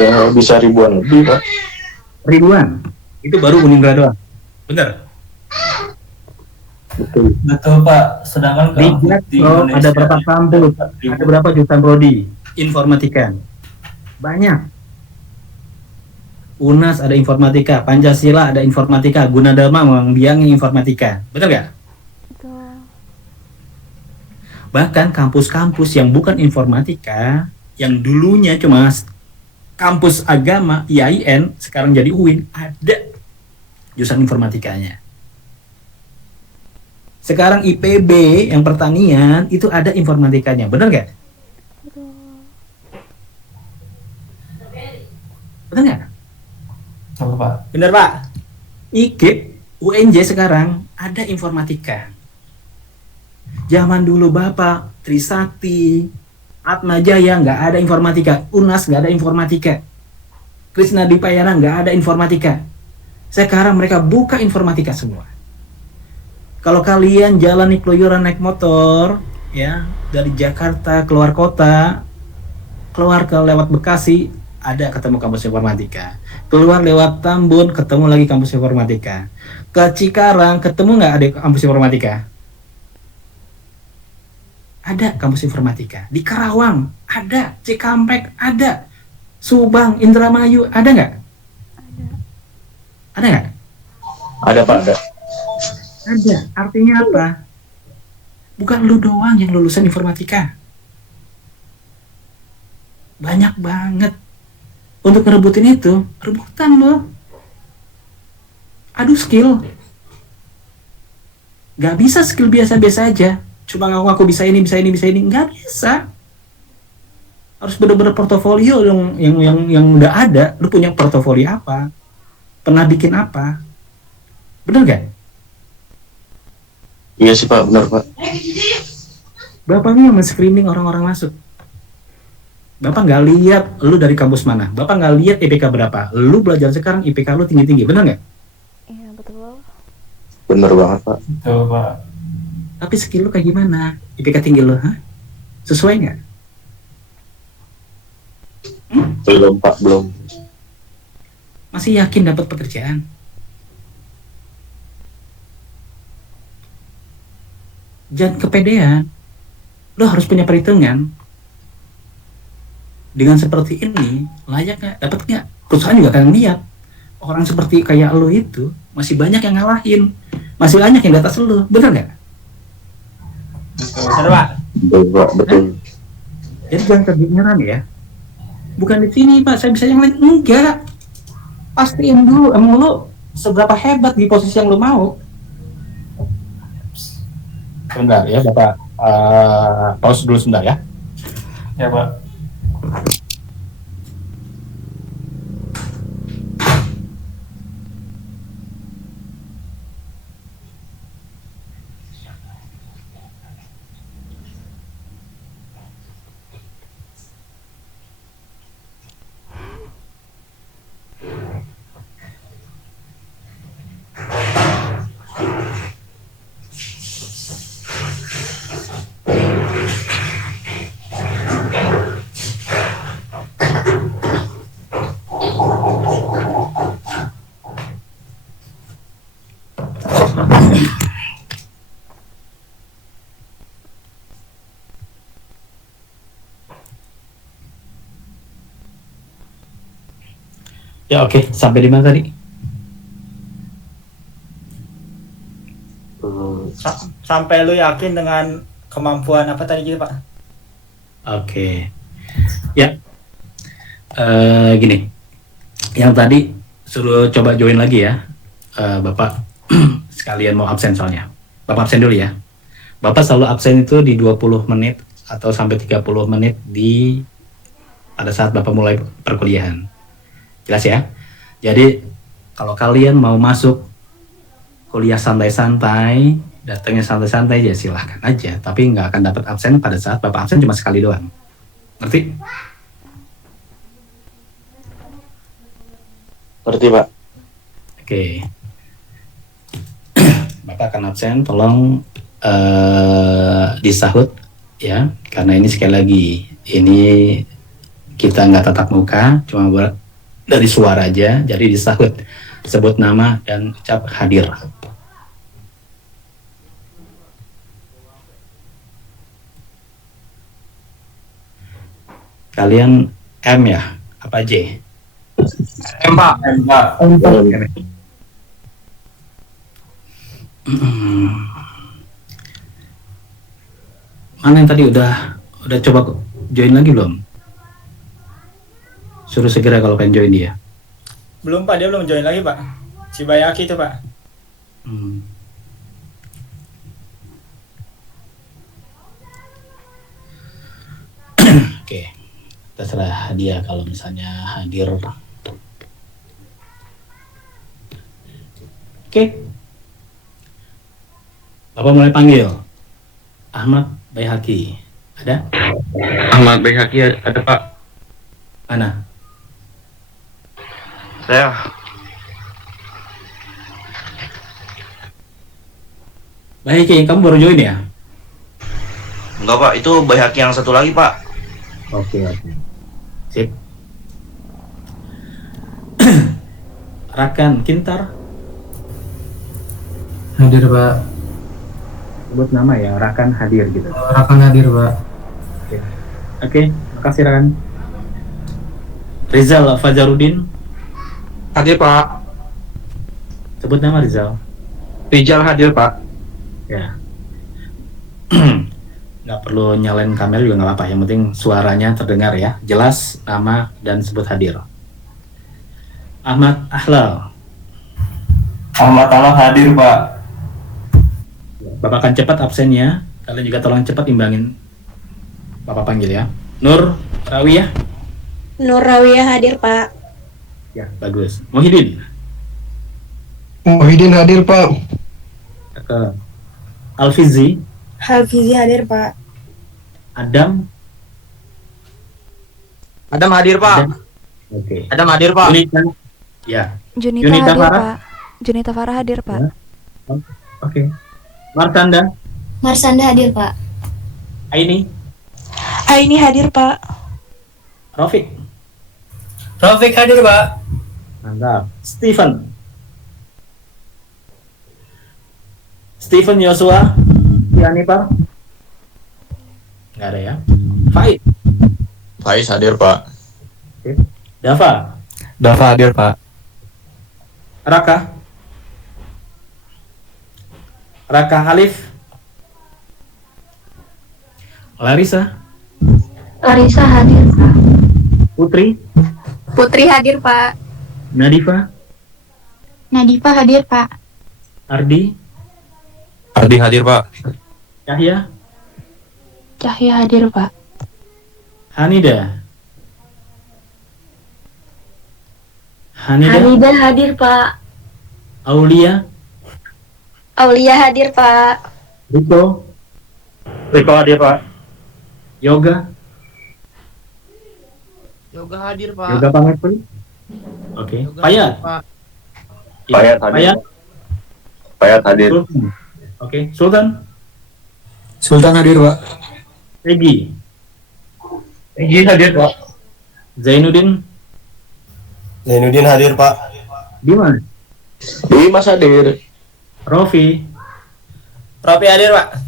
Ya bisa ribuan lebih Pak. Ribuan. Itu baru Unindra doang. Bener? Betul. Betul Pak. Sedangkan Ribuan, di bro, ada Indonesia berapa kampus? Ada berapa jutaan prodi? Informatika. Banyak. UNAS ada informatika, Pancasila ada informatika, Gunadarma membiangi informatika. Betul nggak? Betul. Bahkan kampus-kampus yang bukan informatika, yang dulunya cuma kampus agama, IAIN, sekarang jadi UIN, ada jurusan informatikanya. Sekarang IPB yang pertanian, itu ada informatikanya. Benar nggak? Betul. Benar nggak? Apa Pak? Bener Pak. IKIP, UNJ sekarang ada informatika. Zaman dulu Bapak, Trisakti, Atma Jaya nggak ada informatika, UNAS nggak ada informatika, Krishna Dipayana nggak ada informatika. Sekarang mereka buka informatika semua. Kalau kalian jalan nih keluyuran naik motor, ya dari Jakarta keluar kota, keluar ke lewat Bekasi, ada ketemu kampus informatika. Keluar lewat Tambun, ketemu lagi kampus informatika. Ke Cikarang, ketemu nggak ada kampus informatika? Ada kampus informatika. Di Karawang ada, Cikampek ada, Subang, Indramayu ada nggak? Ada. Ada nggak? Ada Pak, ada. Ada. Artinya apa? Bukan lu doang yang lulusan informatika. Banyak banget. Untuk ngerebutin itu, rebutan loh. Adu skill. Gak bisa skill biasa-biasa aja. Cuma ngaku bisa ini, bisa ini, bisa ini. Gak bisa. Harus bener-bener portofolio yang udah ada. Lu punya portofolio apa? Pernah bikin apa? Bener gak? Iya sih Pak, benar Pak. Bapak ini yang men-screening orang-orang masuk. Bapak nggak lihat lu dari kampus mana. Bapak nggak lihat IPK berapa. Lu belajar sekarang IPK lu tinggi-tinggi. Bener nggak? Iya, betul. Benar banget Pak. Betul Pak. Tapi skill lu kayak gimana? IPK tinggi lu, hah? Sesuai nggak? Belum Pak, belum. Masih yakin dapat pekerjaan? Jangan kepedean. Lu harus punya perhitungan. Dengan seperti ini, layak nggak? Dapat nggak? Perusahaan juga akan lihat. Orang seperti kayak lu itu, masih banyak yang ngalahin. Masih banyak yang di atas lu. Bener nggak? Bener Pak. Betul Pak, betul. Jadi jangan kedengeran ya. Bukan di sini Pak, saya bisa yang lain. Enggak. Pastiin dulu, emang lu seberapa hebat di posisi yang lu mau. Sebentar ya Bapak, pause dulu sebentar ya. Ya Pak. Ya oke, sampai di mana tadi? Sampai lu yakin dengan kemampuan apa tadi gitu Pak? Oke. Ya. Gini. Yang tadi suruh coba join lagi ya. Bapak sekalian mau absen soalnya. Bapak absen dulu ya. Bapak selalu absen itu di 20 menit atau sampai 30 menit pada saat Bapak mulai perkuliahan. Jelas ya? Jadi kalau kalian mau masuk kuliah santai-santai, datangnya santai-santai ya silahkan aja. Tapi nggak akan dapat absen pada saat Bapak absen cuma sekali doang. Ngerti? Ngerti Pak. Oke. Bapak akan absen, tolong disahut ya. Karena ini sekali lagi, ini kita nggak tatap muka, cuma dari suara aja, jadi disahut, sebut nama dan ucap hadir. Kalian M ya, Apa J? M Pak. M Pak. Mana yang tadi udah coba join lagi belum? Suruh segera kalau pengen join dia. Belum Pak, dia belum join lagi Pak. Si Bayaki itu Pak. Hmm. Oke, terserah dia kalau misalnya hadir. Oke, Bapak mulai panggil. Ahmad Bayhaqi, ada? Ahmad Bayhaqi ada Pak. Mana? Saya. Bayhaqi, kamu baru join ya? Enggak Pak, itu Bayhaqi yang satu lagi Pak. Oke. Sip. Rakan Kintar, Hadir Pak. sebut nama ya, Rakan hadir gitu. Rakan hadir Pak. Oke, makasih Rakan. Rizal Fajarudin, Hadir Pak. sebut nama Rizal. Rijal hadir Pak. Ya. Nggak perlu nyalain kamera juga nggak apa-apa. Yang penting suaranya terdengar ya, jelas nama dan sebut hadir. Ahmad Ahlal, Ahmad Allah hadir Pak. Bapak akan cepat absennya. Kalian juga tolong cepat imbangin. Bapak panggil ya. Nur Rawiyah. Nur Rawiyah hadir Pak. Ya, bagus. Muhyiddin. Muhyiddin hadir Pak. Ke Alfizi. Hafizi hadir Pak. Adam. Adam hadir Pak. Oke. Adam hadir Pak. Yunita. Ya. Junita Junita hadir Farah? Pak. Junita Farah hadir Pak. Oke. Martanda. Marsanda hadir Pak. Aini. Aini hadir Pak. Rafiq. Rafiq hadir Pak. Mantap. Stephen Yosua. Yanipar. Nggak ada ya. Faid. Faiz hadir Pak. Dava. Dava hadir Pak. Raka. Raka Alif. Larissa. Larissa hadir Pak. Putri. Putri hadir Pak. Nadifa. Nadifa hadir Pak. Ardi. Ardi hadir Pak. Yahya. Cahya hadir Pak. Hanida. Hanida. Hanida hadir Pak. Aulia. Aulia hadir Pak. Riko. Riko hadir Pak. Yoga. Yoga hadir Pak. Yoga Pangestu. Oke. Yoga Payat. hadir, Pak. Payat hadir. Payat. Payat hadir. Sultan. Oke. Sultan. Sultan hadir Pak. Egi. Egi hadir Pak. Zainuddin. Zainuddin hadir Pak. Dimas. Dimas hadir. Rofi. Rofi hadir Pak.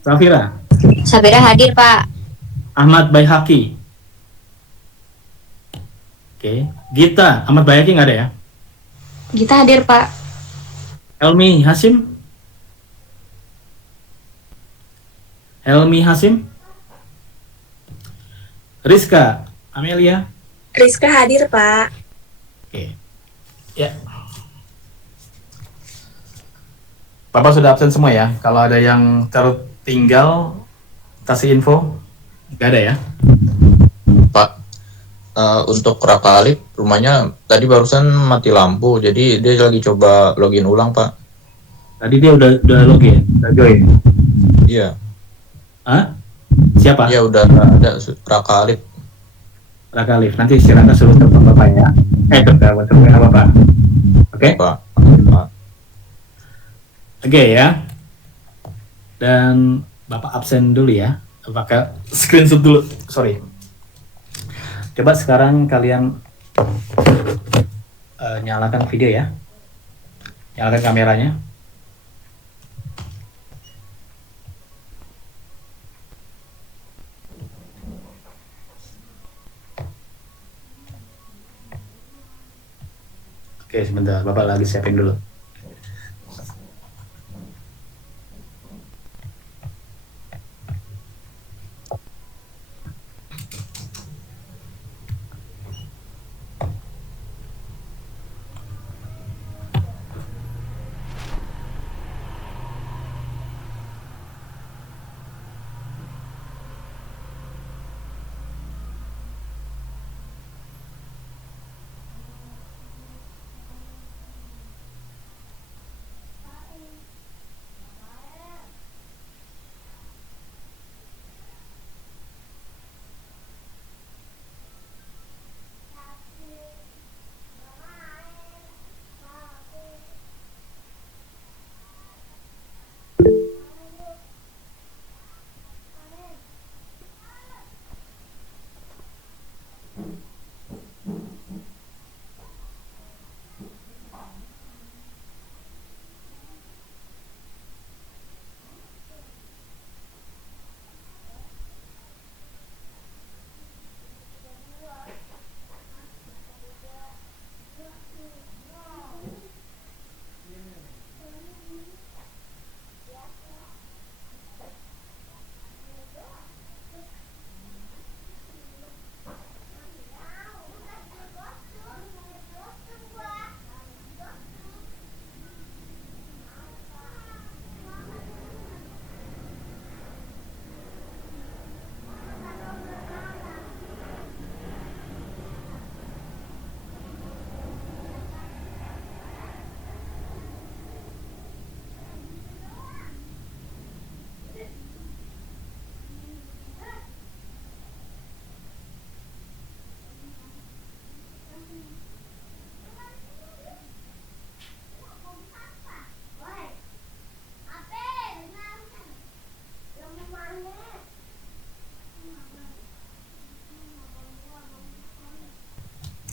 Safira. Sabira hadir Pak. Ahmad Bayhaqi. Oke. Gita. Ahmad Bayhaqi nggak ada ya? Gita hadir Pak. Helmi Hasim. Helmi Hasim. Rizka Amelia. Rizka hadir Pak. Oke. Ya. Bapak sudah absen semua ya. Kalau ada yang tertinggal kasih info. Nggak ada ya? Pak, untuk Raka Alif rumahnya tadi barusan mati lampu, jadi dia lagi coba login ulang Pak. Tadi dia udah login, udah join. Iya, Hah? Siapa? iya udah ada Raka Alif. Raka Alif. Nanti si Raka suruh telepon Bapak ya. Telepon Bapak. Oke? Pak. Pak. Oke ya. Dan Bapak absen dulu ya. Pakai screenshot dulu. Sorry. Coba sekarang kalian nyalakan video ya. Nyalakan kameranya. Oke, sebentar. Bapak lagi siapin dulu.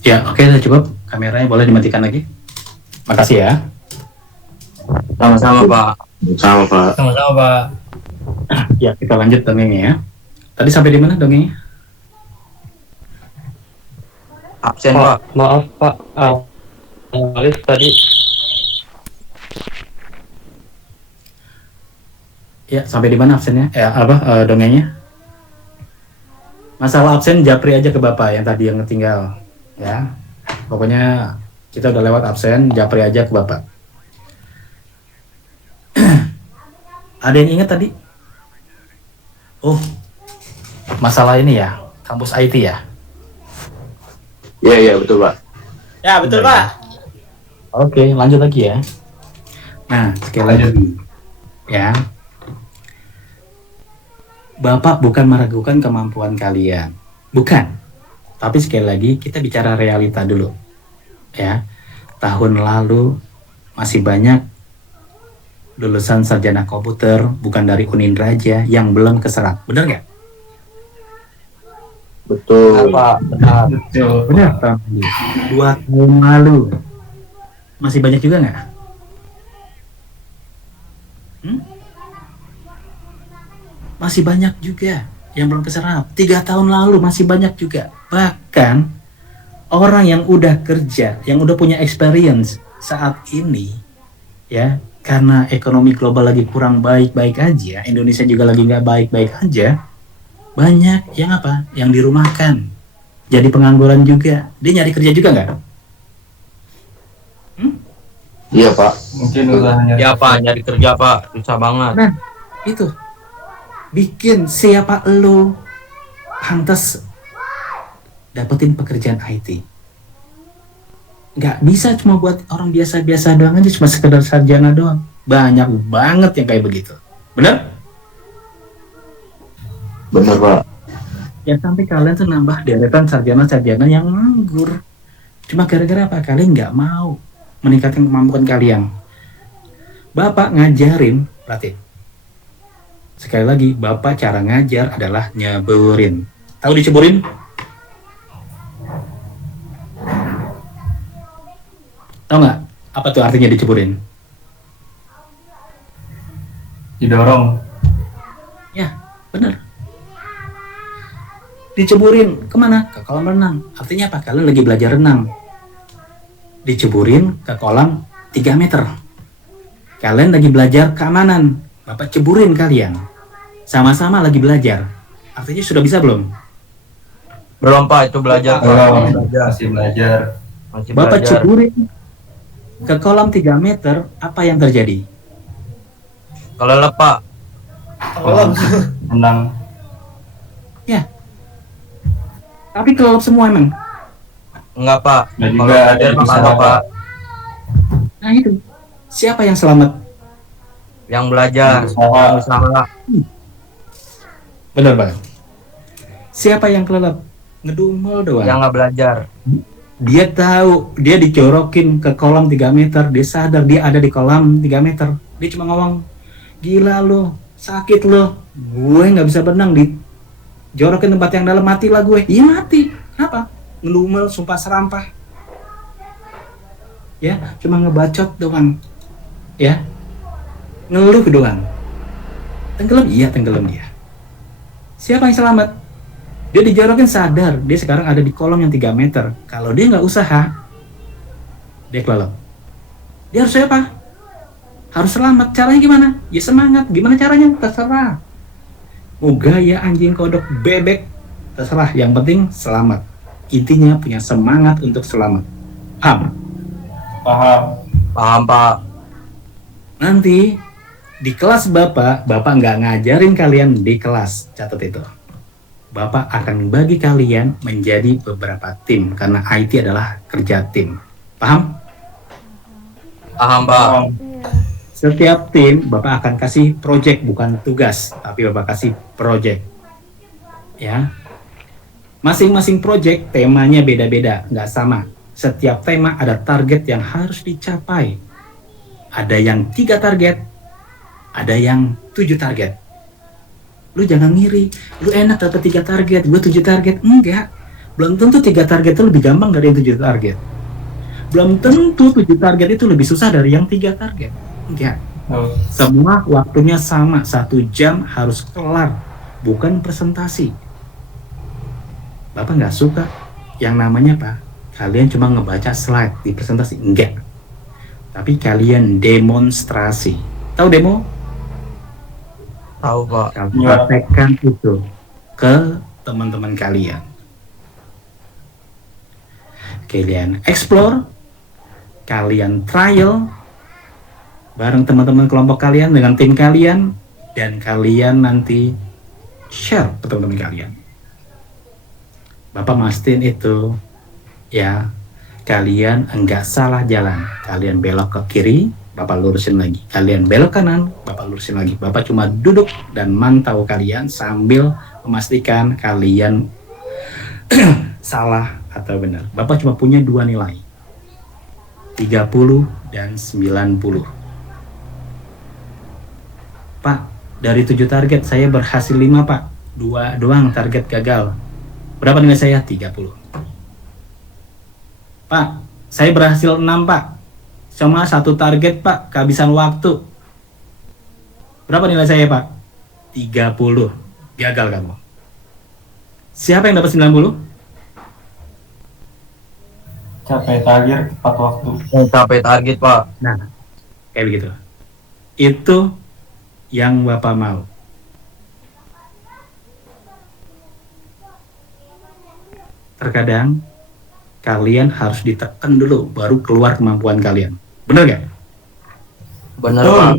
Ya, oke, udah cukup. Kameranya boleh dimatikan lagi. Makasih ya. Sama-sama Pak. Sama Pak. Sama-sama Pak. Ya, kita lanjut dongengnya ya. Tadi sampai di mana dongengnya? Absen Pak. Maaf Pak, Alif tadi. Ya, sampai di mana absennya? Dongengnya? Masalah absen japri aja ke Bapak yang tadi yang tinggal. Ya, pokoknya kita udah lewat absen, japri aja ke Bapak. Ada yang ingat tadi? Oh, masalah ini ya, kampus IT ya? Iya, betul Pak. Ya, betul Pak. Oke, lanjut lagi ya. Nah, sekali lagi ya. Bapak bukan meragukan kemampuan kalian. Bukan. Tapi sekali lagi kita bicara realita dulu. Ya. Tahun lalu masih banyak lulusan sarjana komputer bukan dari Unindra aja yang belum keserap. Benar nggak? Betul. Pak, benar. Benar. Tahun lalu. 2 tahun lalu. Masih banyak juga nggak? Masih banyak juga yang belum keserap. 3 tahun lalu masih banyak juga. Bahkan orang yang udah kerja, yang udah punya experience saat ini, ya, karena ekonomi global lagi kurang baik-baik aja, Indonesia juga lagi nggak baik-baik aja, banyak yang apa? Yang dirumahkan, jadi pengangguran juga. Dia nyari kerja juga nggak? Iya Pak. Mungkin usahanya. Ya Pak, nyari kerja Pak, susah banget. Nah, itu bikin siapa lo pantas dapetin pekerjaan IT. Nggak bisa cuma buat orang biasa-biasa doang aja, cuma sekedar sarjana doang. Banyak banget yang kayak begitu. Bener? Benar Pak. Ya sampai kalian tuh nambah deretan sarjana-sarjana yang nganggur. Cuma gara-gara apa? Kalian nggak mau meningkatkan kemampuan kalian. Bapak ngajarin, berarti. Sekali lagi, Bapak cara ngajar adalah nyeburin. Tahu diceburin? Tahu nggak? Apa tuh artinya diceburin? Didorong. Ya, benar. Diceburin kemana? Ke kolam renang. Artinya apa? Kalian lagi belajar renang. diceburin ke kolam 3 meter. Kalian lagi belajar keamanan, Bapak ceburin kalian. Sama-sama lagi belajar. Artinya sudah bisa belum? Belum Pak, itu belajar Pak. Belum. Belajar. Masih belajar. Masih Bapak belajar. ceburin ke kolam 3 meter, apa yang terjadi? Kelelep Pak. Tolong. Menang. Tapi kelelep semua emang. Enggak Pak. Dan Kalau juga ada belajar yang mah bisa apa Pak? Nah itu. Siapa yang selamat? Yang belajar, Usaha. yang usaha. Benar Pak. Siapa yang kelelep? Ngedumel doang. Yang nggak belajar. Dia tahu, dia dicorokin ke kolam 3 meter, dia sadar dia ada di kolam 3 meter. Dia cuma ngomong, gila lo, sakit lo, gue nggak bisa berenang, dijorokin tempat yang dalam, matilah gue. Iya mati, kenapa? Ngelumel, sumpah serampah. Ya, cuma ngebacot doang. Ya, ngeluh doang. Tenggelam, iya tenggelam dia. Siapa yang selamat? Dia dijorokin sadar, dia sekarang ada di kolam yang 3 meter. Kalau dia nggak usaha, dia kelelep. Dia harus apa? Harus selamat. Caranya gimana? Ya semangat. Gimana caranya? Terserah. Mau gaya anjing, kodok, bebek, terserah. Yang penting selamat. Intinya punya semangat untuk selamat. Paham? Paham. Paham Pak. Nanti di kelas Bapak nggak ngajarin kalian di kelas. Catat itu. Bapak akan bagi kalian menjadi beberapa tim karena IT adalah kerja tim. Paham? Paham Pak. Paham. Setiap tim Bapak akan kasih project, bukan tugas, tapi Bapak kasih project. Ya. Masing-masing project temanya beda-beda, nggak sama. Setiap tema ada target yang harus dicapai. Ada yang 3 target, ada yang 7 target. Lu jangan ngiri, lu enak dapat 3 target, gue 7 target. Enggak, belum tentu 3 target itu lebih gampang dari yang 7 target. Belum tentu 7 target itu lebih susah dari yang 3 target. Enggak, Oh, semua waktunya sama, 1 jam harus kelar, bukan presentasi. Bapak nggak suka yang namanya apa? Kalian cuma ngebaca slide di presentasi, enggak. Tapi kalian demonstrasi. Tahu demo? Tahu Pak. Kalian praktekkan itu ke teman-teman kalian. Kalian explore, kalian trial bareng teman-teman kelompok kalian dengan tim kalian, dan kalian nanti share ke teman-teman kalian. Bapak mastiin itu ya, kalian enggak salah jalan. Kalian belok ke kiri, Bapak lurusin lagi. Kalian belok kanan, Bapak lurusin lagi. Bapak cuma duduk dan mantau kalian sambil memastikan kalian salah atau benar. Bapak cuma punya 2 nilai, 30 dan 90. Pak, dari 7 target saya berhasil 5 Pak. 2 doang target gagal. Berapa nilai saya? 30. Pak, saya berhasil 6 Pak. Cuma 1 target Pak, kehabisan waktu. Berapa nilai saya Pak? 30. Gagal kamu. Siapa yang dapat 90? capai target tepat waktu. Capai target Pak. Nah, kayak begitu. Itu yang Bapak mau. Terkadang kalian harus ditekan dulu baru keluar kemampuan kalian. Bener gak? Bener Betul. Pak.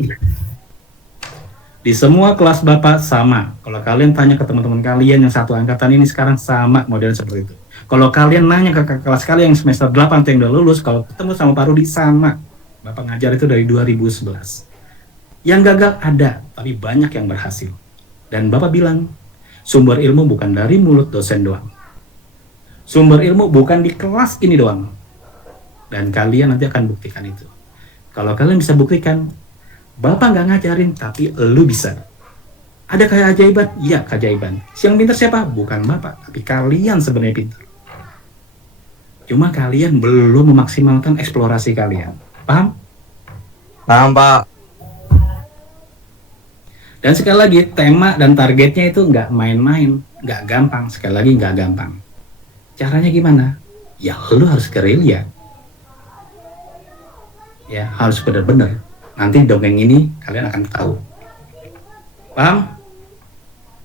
Di semua kelas Bapak sama. Kalau kalian tanya ke teman-teman kalian yang satu angkatan ini sekarang sama modelnya seperti itu. Kalau kalian nanya ke kelas kalian yang semester 8 atau yang udah lulus, kalau ketemu sama Pak Rudi sama. Bapak ngajar itu dari 2011. Yang gagal ada, tapi banyak yang berhasil. Dan Bapak bilang, sumber ilmu bukan dari mulut dosen doang. Sumber ilmu bukan di kelas ini doang. Dan kalian nanti akan buktikan itu. Kalau kalian bisa buktikan, Bapak nggak ngajarin, tapi lu bisa. Ada kayak keajaiban? Iya, keajaiban. Yang pintar siapa? Bukan Bapak, tapi kalian sebenarnya pintar. Cuma kalian belum memaksimalkan eksplorasi kalian. Paham? Paham Pak. Dan sekali lagi, tema dan targetnya itu nggak main-main, nggak gampang. Sekali lagi, nggak gampang. Caranya gimana? Ya, lu harus gerilya. Ya, harus benar-benar. Nanti dongeng ini kalian akan tahu. Paham?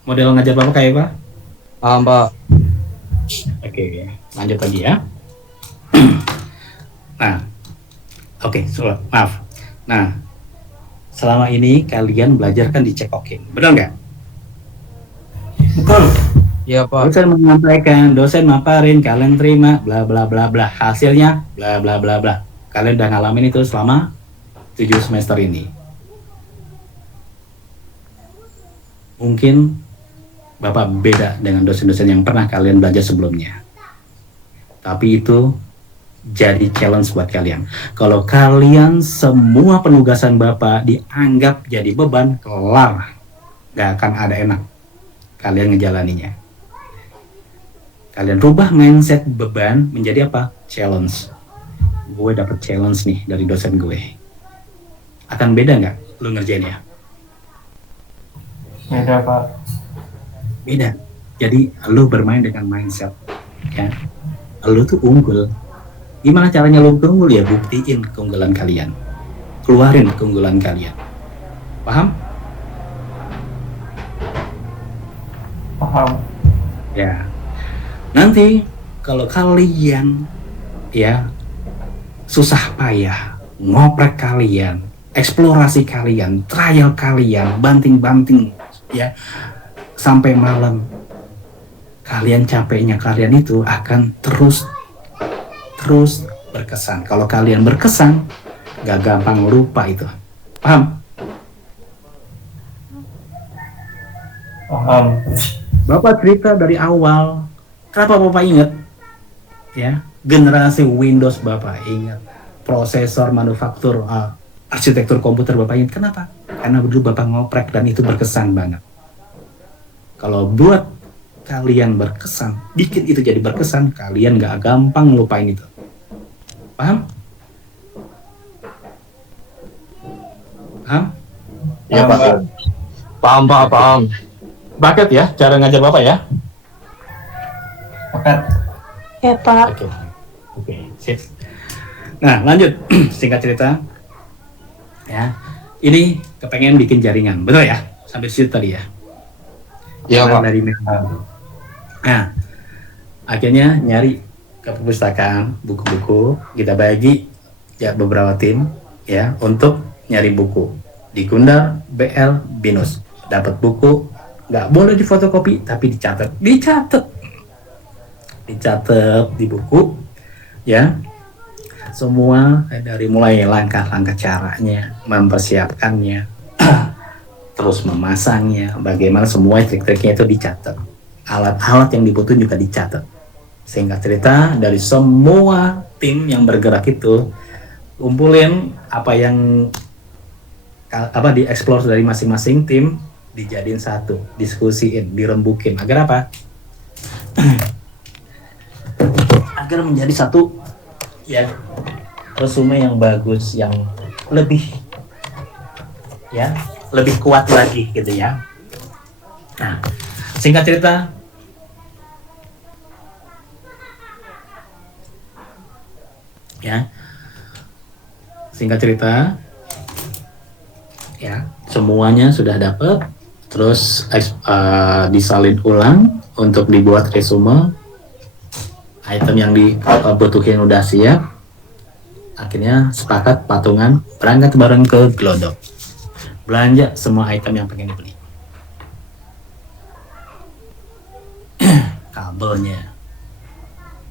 Model ngajar Bapak kayak apa? Paham, Pak. Oke, lanjut lagi ya. Nah, oke, maaf. Nah, selama ini kalian belajar kan dicekokin, benar nggak? Betul. Iya, Pak. Dosen menyampaikan, dosen maparin, kalian terima, bla bla bla bla. Hasilnya, bla bla bla bla. Kalian udah ngalamin itu selama 7 semester ini. Mungkin Bapak beda dengan dosen-dosen yang pernah kalian belajar sebelumnya. Tapi itu jadi challenge buat kalian. Kalau kalian semua penugasan Bapak dianggap jadi beban, kelar. Gak akan ada enak kalian ngejalaninya. Kalian rubah mindset beban menjadi apa? Challenge. Gue dapet challenge nih dari dosen gue. Akan beda nggak lu ngerjainnya? Beda, Pak. Beda. Jadi lu bermain dengan mindset, ya. Lu tuh unggul. Gimana caranya lu unggul? Ya buktiin keunggulan kalian. Keluarin keunggulan kalian. Paham? Paham. Ya. Nanti kalau kalian ya susah payah ngoprek kalian, eksplorasi kalian, trial kalian, banting-banting ya sampai malam, kalian capeknya kalian itu akan terus berkesan. Kalau kalian berkesan, gak gampang lupa itu. Paham? Paham. Bapak cerita dari awal. Kenapa Bapak ingat? Ya, generasi Windows Bapak ingat. Prosesor, manufaktur, arsitektur komputer Bapak ingat. Kenapa? Karena dulu Bapak ngoprek dan itu berkesan banget. Kalau buat kalian berkesan, bikin itu jadi berkesan, kalian gak gampang lupain itu. Paham? Paham? Iya, Pak. Paham, Pak, paham. Bakat ya cara ngajar Bapak ya? Pakat. Ya, Pak. Oke, sip. Nah, lanjut. Singkat cerita. Ya. Ini kepengen bikin jaringan. Betul ya? Sampai situ tadi ya. Iya, Pak. Dari Menlo. Nah, akhirnya nyari ke perpustakaan buku-buku, kita bagi ya beberapa tim ya untuk nyari buku. Di Gundar BL Binus. Dapat buku, nggak boleh difotokopi tapi dicatat di buku ya, semua dari mulai langkah-langkah caranya, mempersiapkannya, terus memasangnya, bagaimana semua trik-triknya itu dicatat, alat-alat yang dibutuhin juga dicatat. Singkat cerita, dari semua tim yang bergerak itu kumpulin apa yang dieksplor dari masing-masing tim, dijadiin satu, diskusiin, dirembukin agar apa? Agar menjadi satu ya resume yang bagus, yang lebih kuat lagi gitu ya. Nah, singkat cerita ya, semuanya sudah dapat. Terus disalin ulang untuk dibuat resume. Item yang dibutuhin udah siap. Akhirnya sepakat patungan berangkat bareng ke Glodok. Belanja semua item yang pengen dibeli. Kabelnya,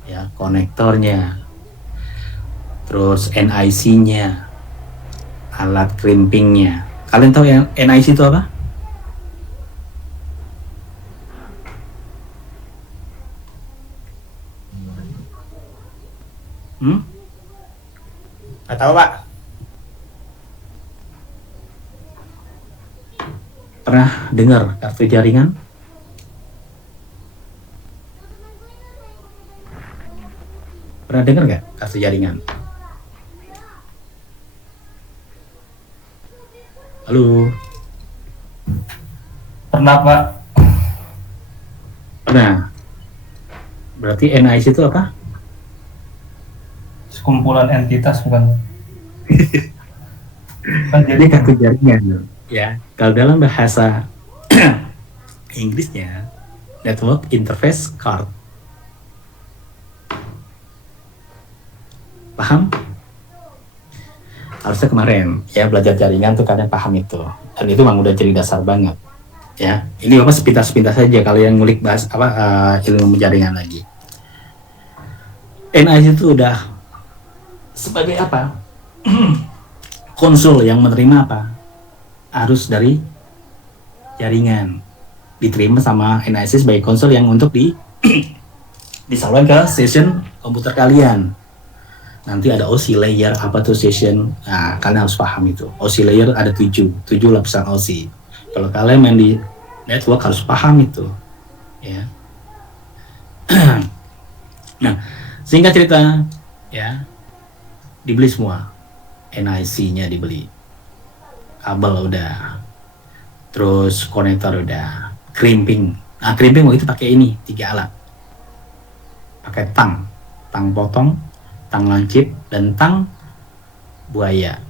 ya, konektornya, terus NIC-nya, alat crimpingnya. Kalian tahu yang NIC itu apa? Nggak tahu, Pak. Pernah dengar kartu jaringan? Pernah dengar nggak kartu jaringan? Halo? Pernah, Pak. Pernah. Berarti NIC itu apa? Sekumpulan entitas bukan? Jadi kartu jaringan. Ya, kalau dalam bahasa Inggrisnya Network Interface Card. Paham? Harusnya kemarin ya belajar jaringan tuh kalian paham itu. Dan itu memang udah jadi dasar banget. Ya, ini Bapak sepintas-sepintas saja kalian ngulik bahas ilmu jaringan lagi. NIC itu udah sebagai apa? Konsul yang menerima apa? Arus dari jaringan. Diterima sama NIC sebagai konsul yang untuk disalurkan ke session komputer kalian. Nanti ada OSI layer, apa tuh session? Nah, kalian harus paham itu. OSI layer ada 7 lapisan OSI. Kalau kalian main di network harus paham itu, ya. Nah, singkat cerita, ya, dibeli semua, NIC-nya dibeli, kabel udah, terus konektor udah, crimping. Nah, crimping waktu itu pakai ini 3 alat, pakai tang potong, tang lancip, dan tang buaya.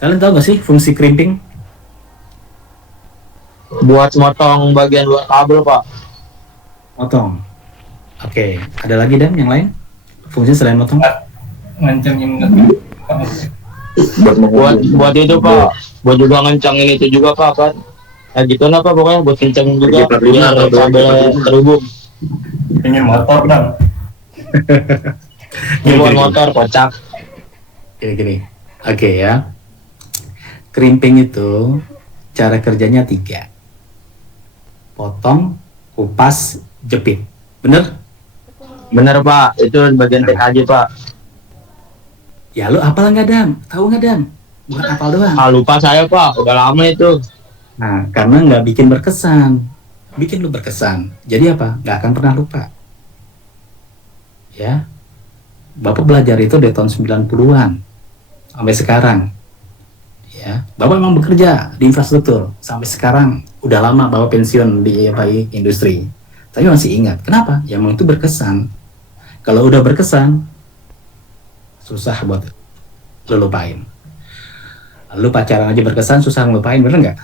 Kalian tahu nggak sih fungsi crimping? Buat motong bagian luar kabel, Pak. Motong. Oke, ada lagi dan yang lain? Fungsi selain motong? Ngancengin Buat itu, Pak. Buat juga ngencangin itu juga, Pak, kan. Ya gitu nah, Pak, pokoknya buat kencang juga biar kabel terhubung. pengen motor dong. Buat motor kocak. Gini. Oke ya. Crimping itu cara kerjanya 3. Potong, kupas, jepit. Bener? Bener, Pak. Itu bagian TKJ, Pak. Ya lu apal nggak Dam? Tahu nggak Dam? Bukan apal doang. Ah, lupa saya, Pak. Udah lama itu. Nah, karena nggak bikin berkesan. Bikin lu berkesan. Jadi apa? Nggak akan pernah lupa. Ya. Bapak belajar itu dari tahun 90-an. Sampai sekarang. Ya. Bapak memang bekerja di infrastruktur. Sampai sekarang. Udah lama Bapak pensiun di industri. Tapi masih ingat. Kenapa? Ya memang itu berkesan. Kalau udah berkesan, susah buat lu lupain. Lu pacaran aja berkesan, susah ngelupain, bener nggak?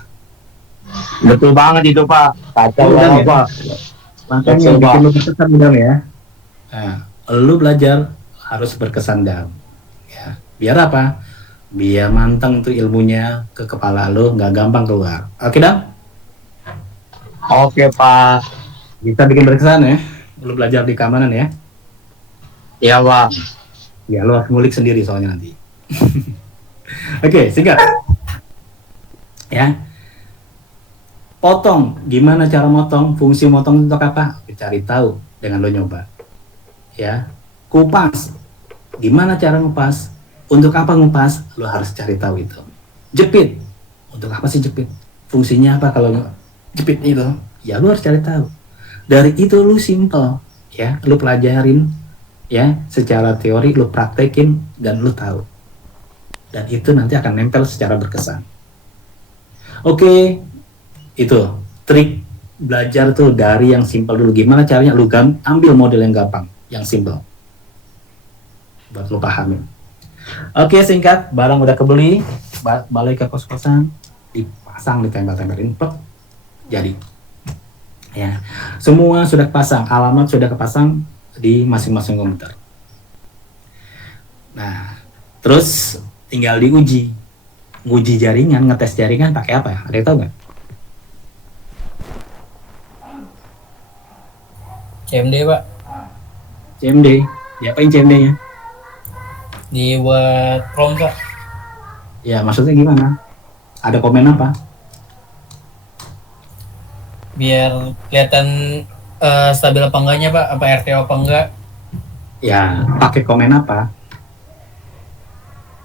Betul banget itu, Pak. Kacau Udah, banget, ya? Pak. Makanya Betul, yang bikin Pak. lu berkesan Dam ya. Nah, lu belajar harus berkesan Dam. Ya. Biar apa? Biar manteng tuh ilmunya ke kepala lu, nggak gampang keluar. Oke Dam? Oke, Pak. Kita bikin berkesan ya. Lu belajar di keamanan ya. Iya, Pak. Ya lu harus ngulik sendiri soalnya nanti. Oke, singkat. Ya. Potong, gimana cara motong? Fungsi motong untuk apa? Cari tahu dengan lo nyoba. Ya. Kupas, gimana cara ngupas? Untuk apa ngupas? Lo harus cari tahu itu. Jepit, untuk apa sih jepit? Fungsinya apa kalau jepit itu? Ya lo harus cari tahu. Dari itu lo simple, ya. Lo pelajarin, ya, secara teori lo praktekin dan lo tahu. Dan itu nanti akan nempel secara berkesan. Oke. Itu trik belajar tuh dari yang simpel dulu. Gimana caranya lu ambil model yang gampang, yang simpel buat lu pahamin. Oke, singkat, barang udah kebeli, balik ke kos-kosan, dipasang, ditempel-tempelin, plek, jadi ya, semua sudah kepasang, alamat sudah kepasang di masing-masing komputer. Nah, terus tinggal diuji, nguji jaringan, ngetes jaringan pakai apa? Ada yang tahu nggak? CMD, Pak. CMD, diapain CMD-nya? Dibuat ROM, Pak. Ya, maksudnya gimana? Ada komen apa? Biar kelihatan stabil apa enggaknya, Pak. Apa RTO apa enggak. Ya, pakai komen apa?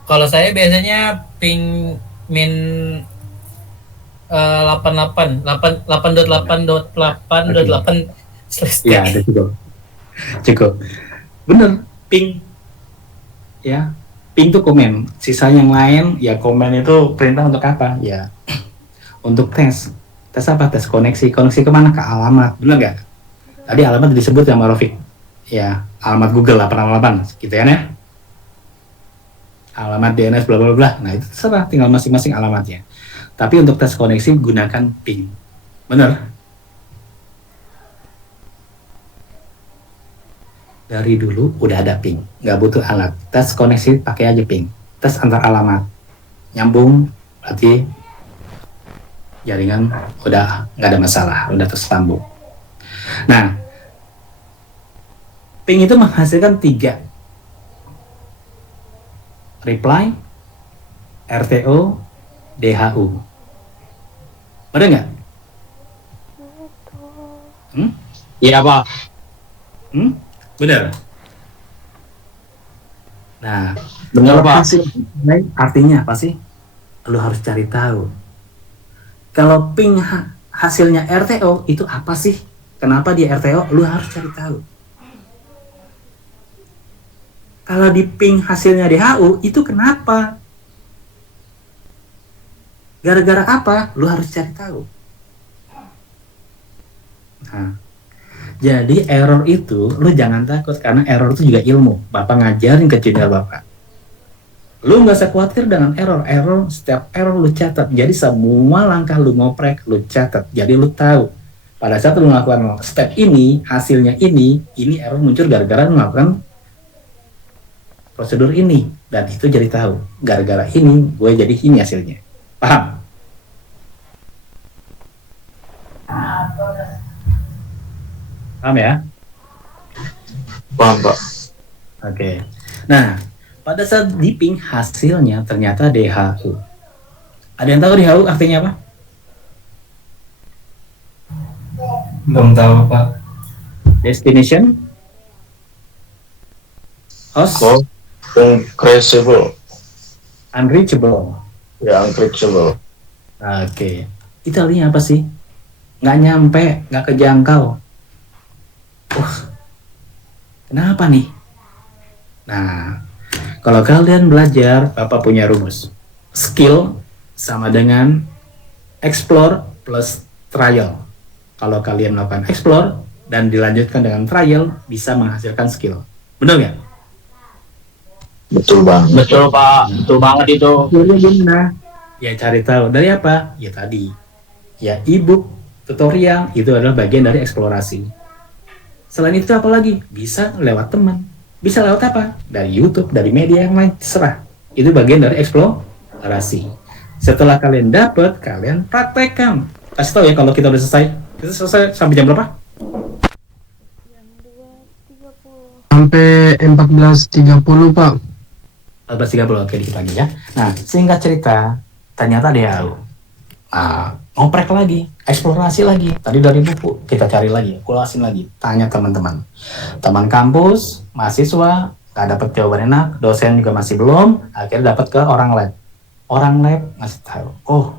Kalau saya biasanya ping min 8.8.8.8.8 Ya, ada cukup. Bener, ping. Ya, ping itu komen. Sisa yang lain, ya komen itu perintah untuk apa? Ya, untuk tes. Tes apa? Tes koneksi. Koneksi kemana? Ke alamat. Bener nggak? Tadi alamat disebut sama Rofik. Ya, alamat Google 888. Gitu ya. alamat DNS bla bla bla. Nah itu terserah, tinggal masing-masing alamatnya. Tapi untuk tes koneksi gunakan ping. Bener? Dari dulu udah ada ping, nggak butuh alat. Tes koneksi pakai aja ping. Tes antar alamat, nyambung, berarti jaringan udah nggak ada masalah, udah tersambung. Nah, ping itu menghasilkan 3. Reply, RTO, DHU. Bener nggak? Iya Pak. Bener. Nah, Bener kalau Pak. hasil artinya apa sih? Lu harus cari tahu. Kalau ping hasilnya RTO itu apa sih? Kenapa dia RTO? Lu harus cari tahu. Kalau di ping hasilnya DHU itu kenapa? Gara-gara apa? Lu harus cari tahu. Nah, jadi error itu lu jangan takut karena error itu juga ilmu. Bapak ngajarin ke junior Bapak. Lu nggak usah khawatir dengan error. Setiap error lu catat. Jadi semua langkah lu ngoprek lu catat. Jadi lu tahu pada saat lu melakukan step ini, hasilnya ini error muncul gara-gara lu melakukan prosedur ini, dan itu jadi tahu gara-gara ini gue jadi ini hasilnya. Paham? Paham ya? Paham, Pak. Oke. Nah, pada saat di ping hasilnya ternyata DHU. Ada yang tahu DHU artinya apa? Belum tahu Pak. Destination host Oh, uncreachable. unreachable. Ya, uncreachable. Oke. Itu artinya apa sih? Nggak nyampe, nggak kejangkau. Kenapa nih? Nah, kalau kalian belajar, Bapak punya rumus. Skill sama dengan explore plus trial. Kalau kalian melakukan explore dan dilanjutkan dengan trial, bisa menghasilkan skill. Benar nggak? Betul, Bang. Betul Pak. Betul banget itu. Skillnya gimana? Ya cari tahu. Dari apa? Ya tadi. Ya e-book, tutorial, itu adalah bagian dari eksplorasi. Selain itu apa lagi? Bisa lewat teman. Bisa lewat apa? Dari YouTube, dari media yang lain, terserah. Itu bagian dari eksplorasi. Setelah kalian dapat, kalian praktekkan. Kasih tahu ya kalau kita udah selesai. Kita selesai sampai jam berapa? Sampai 14.30 Pak. 14.30, oke dikit lagi ya. Nah, singkat cerita, ternyata DHU. Nah, ngoprek lagi, eksplorasi lagi. Tadi dari buku, kita cari lagi, kulasin lagi. Tanya teman-teman. Teman kampus, mahasiswa, nggak dapat jawaban enak, dosen juga masih belum, akhirnya dapat ke orang lab. Orang lab ngasih tahu, oh,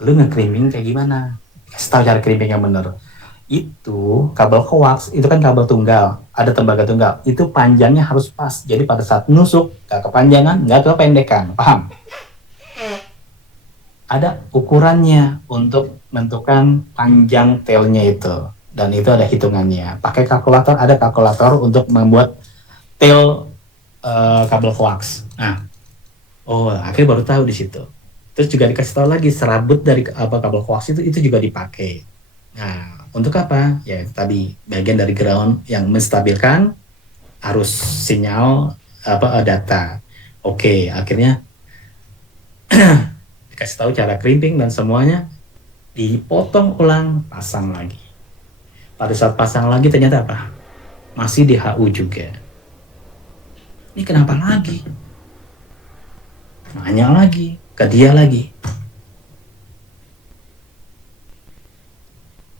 lu nge-crimping kayak gimana? Kasih tahu cara crimping yang bener. Itu kabel coax, itu kan kabel tunggal, ada tembaga tunggal. Itu panjangnya harus pas. Jadi pada saat nusuk, nggak kepanjangan, nggak kependekan. Paham? Ada ukurannya untuk menentukan panjang tailnya itu. Dan itu ada hitungannya. Pakai kalkulator, ada kalkulator untuk membuat tail kabel coax. Nah, oh akhirnya baru tahu di situ. Terus juga dikasih tahu lagi serabut dari kabel coax itu juga dipakai. Nah, untuk apa? Ya tadi bagian dari ground yang menstabilkan arus sinyal data. Oke, akhirnya dikasih tahu cara crimping dan semuanya, dipotong ulang, pasang lagi. Pada saat pasang lagi ternyata apa? Masih DHU juga. Ini kenapa lagi? Nanya lagi, ke dia lagi.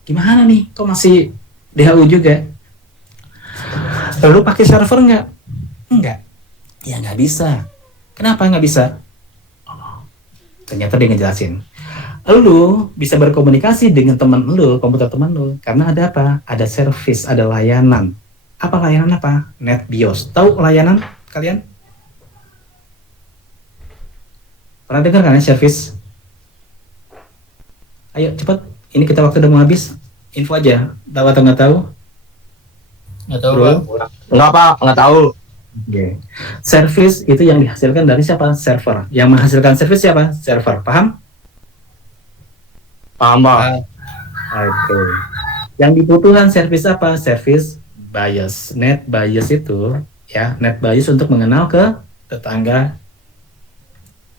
Gimana nih? Kok masih DHU juga? Lalu pakai server nggak? Enggak. Ya nggak bisa. Kenapa nggak bisa? Ternyata dia ngejelasin. Lu bisa berkomunikasi dengan teman lu, komputer teman lu, karena ada apa? Ada service, ada layanan. Apa layanan apa? NetBIOS. Tahu layanan kalian? Pernah dengar kan ya service? Ayo cepat. Ini kita waktu udah mau habis. Info aja. Tahu atau nggak tahu? Nggak tahu Bro? Pak. Enggak Pak, enggak tahu. Oke. Service itu yang dihasilkan dari siapa? Server. Yang menghasilkan service siapa? Server. Paham? Paham, Pak. Oke. Yang dibutuhkan service apa? Service bias. Net bias itu ya, net bias untuk mengenal ke tetangga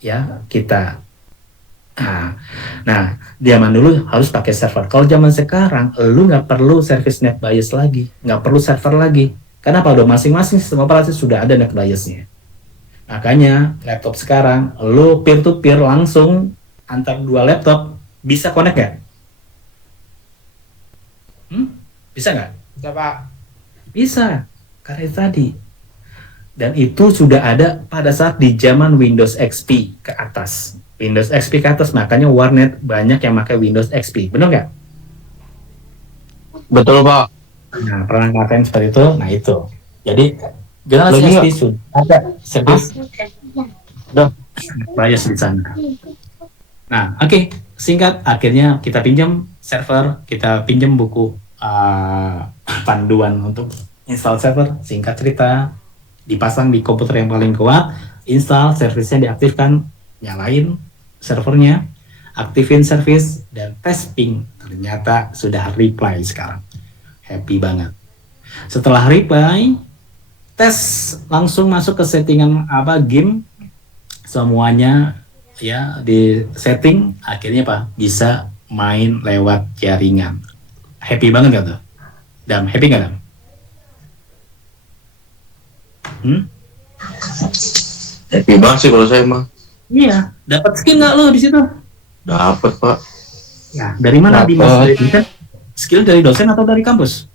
ya kita. Nah, zaman dulu harus pakai server. Kalau zaman sekarang, lu nggak perlu service net bias lagi, nggak perlu server lagi. Kenapa? Udah masing-masing sistem operasi sudah ada net biasnya. Makanya laptop sekarang, lu peer to peer langsung antar dua laptop bisa connect nggak? Bisa nggak? Bisa Pak. Bisa, karena itu tadi. Dan itu sudah ada pada saat di zaman Windows XP ke atas. Windows XP ke atas, makanya warnet banyak yang pakai Windows XP. Benar nggak? Betul, Pak. Nah, perangkat yang seperti itu, nah itu. Jadi, generasi Lagi XP sudah ada service bias di sana. Nah, oke. Singkat, akhirnya kita pinjam server, kita pinjam buku panduan untuk install server. Singkat cerita, dipasang di komputer yang paling kuat, install, servisnya diaktifkan, nyalain servernya, aktifin service, dan tes ping. Ternyata sudah reply sekarang. Happy banget. Setelah reply, tes langsung masuk ke settingan game, semuanya ya di setting, akhirnya bisa main lewat jaringan. Happy banget gak tuh? Dam, happy gak Dam? Happy banget sih kalau saya mah. Iya, dapat skill nggak lo di situ? Dapat, Pak. Ya, dari mana Dimas? Dari dosen? Skill dari dosen atau dari kampus?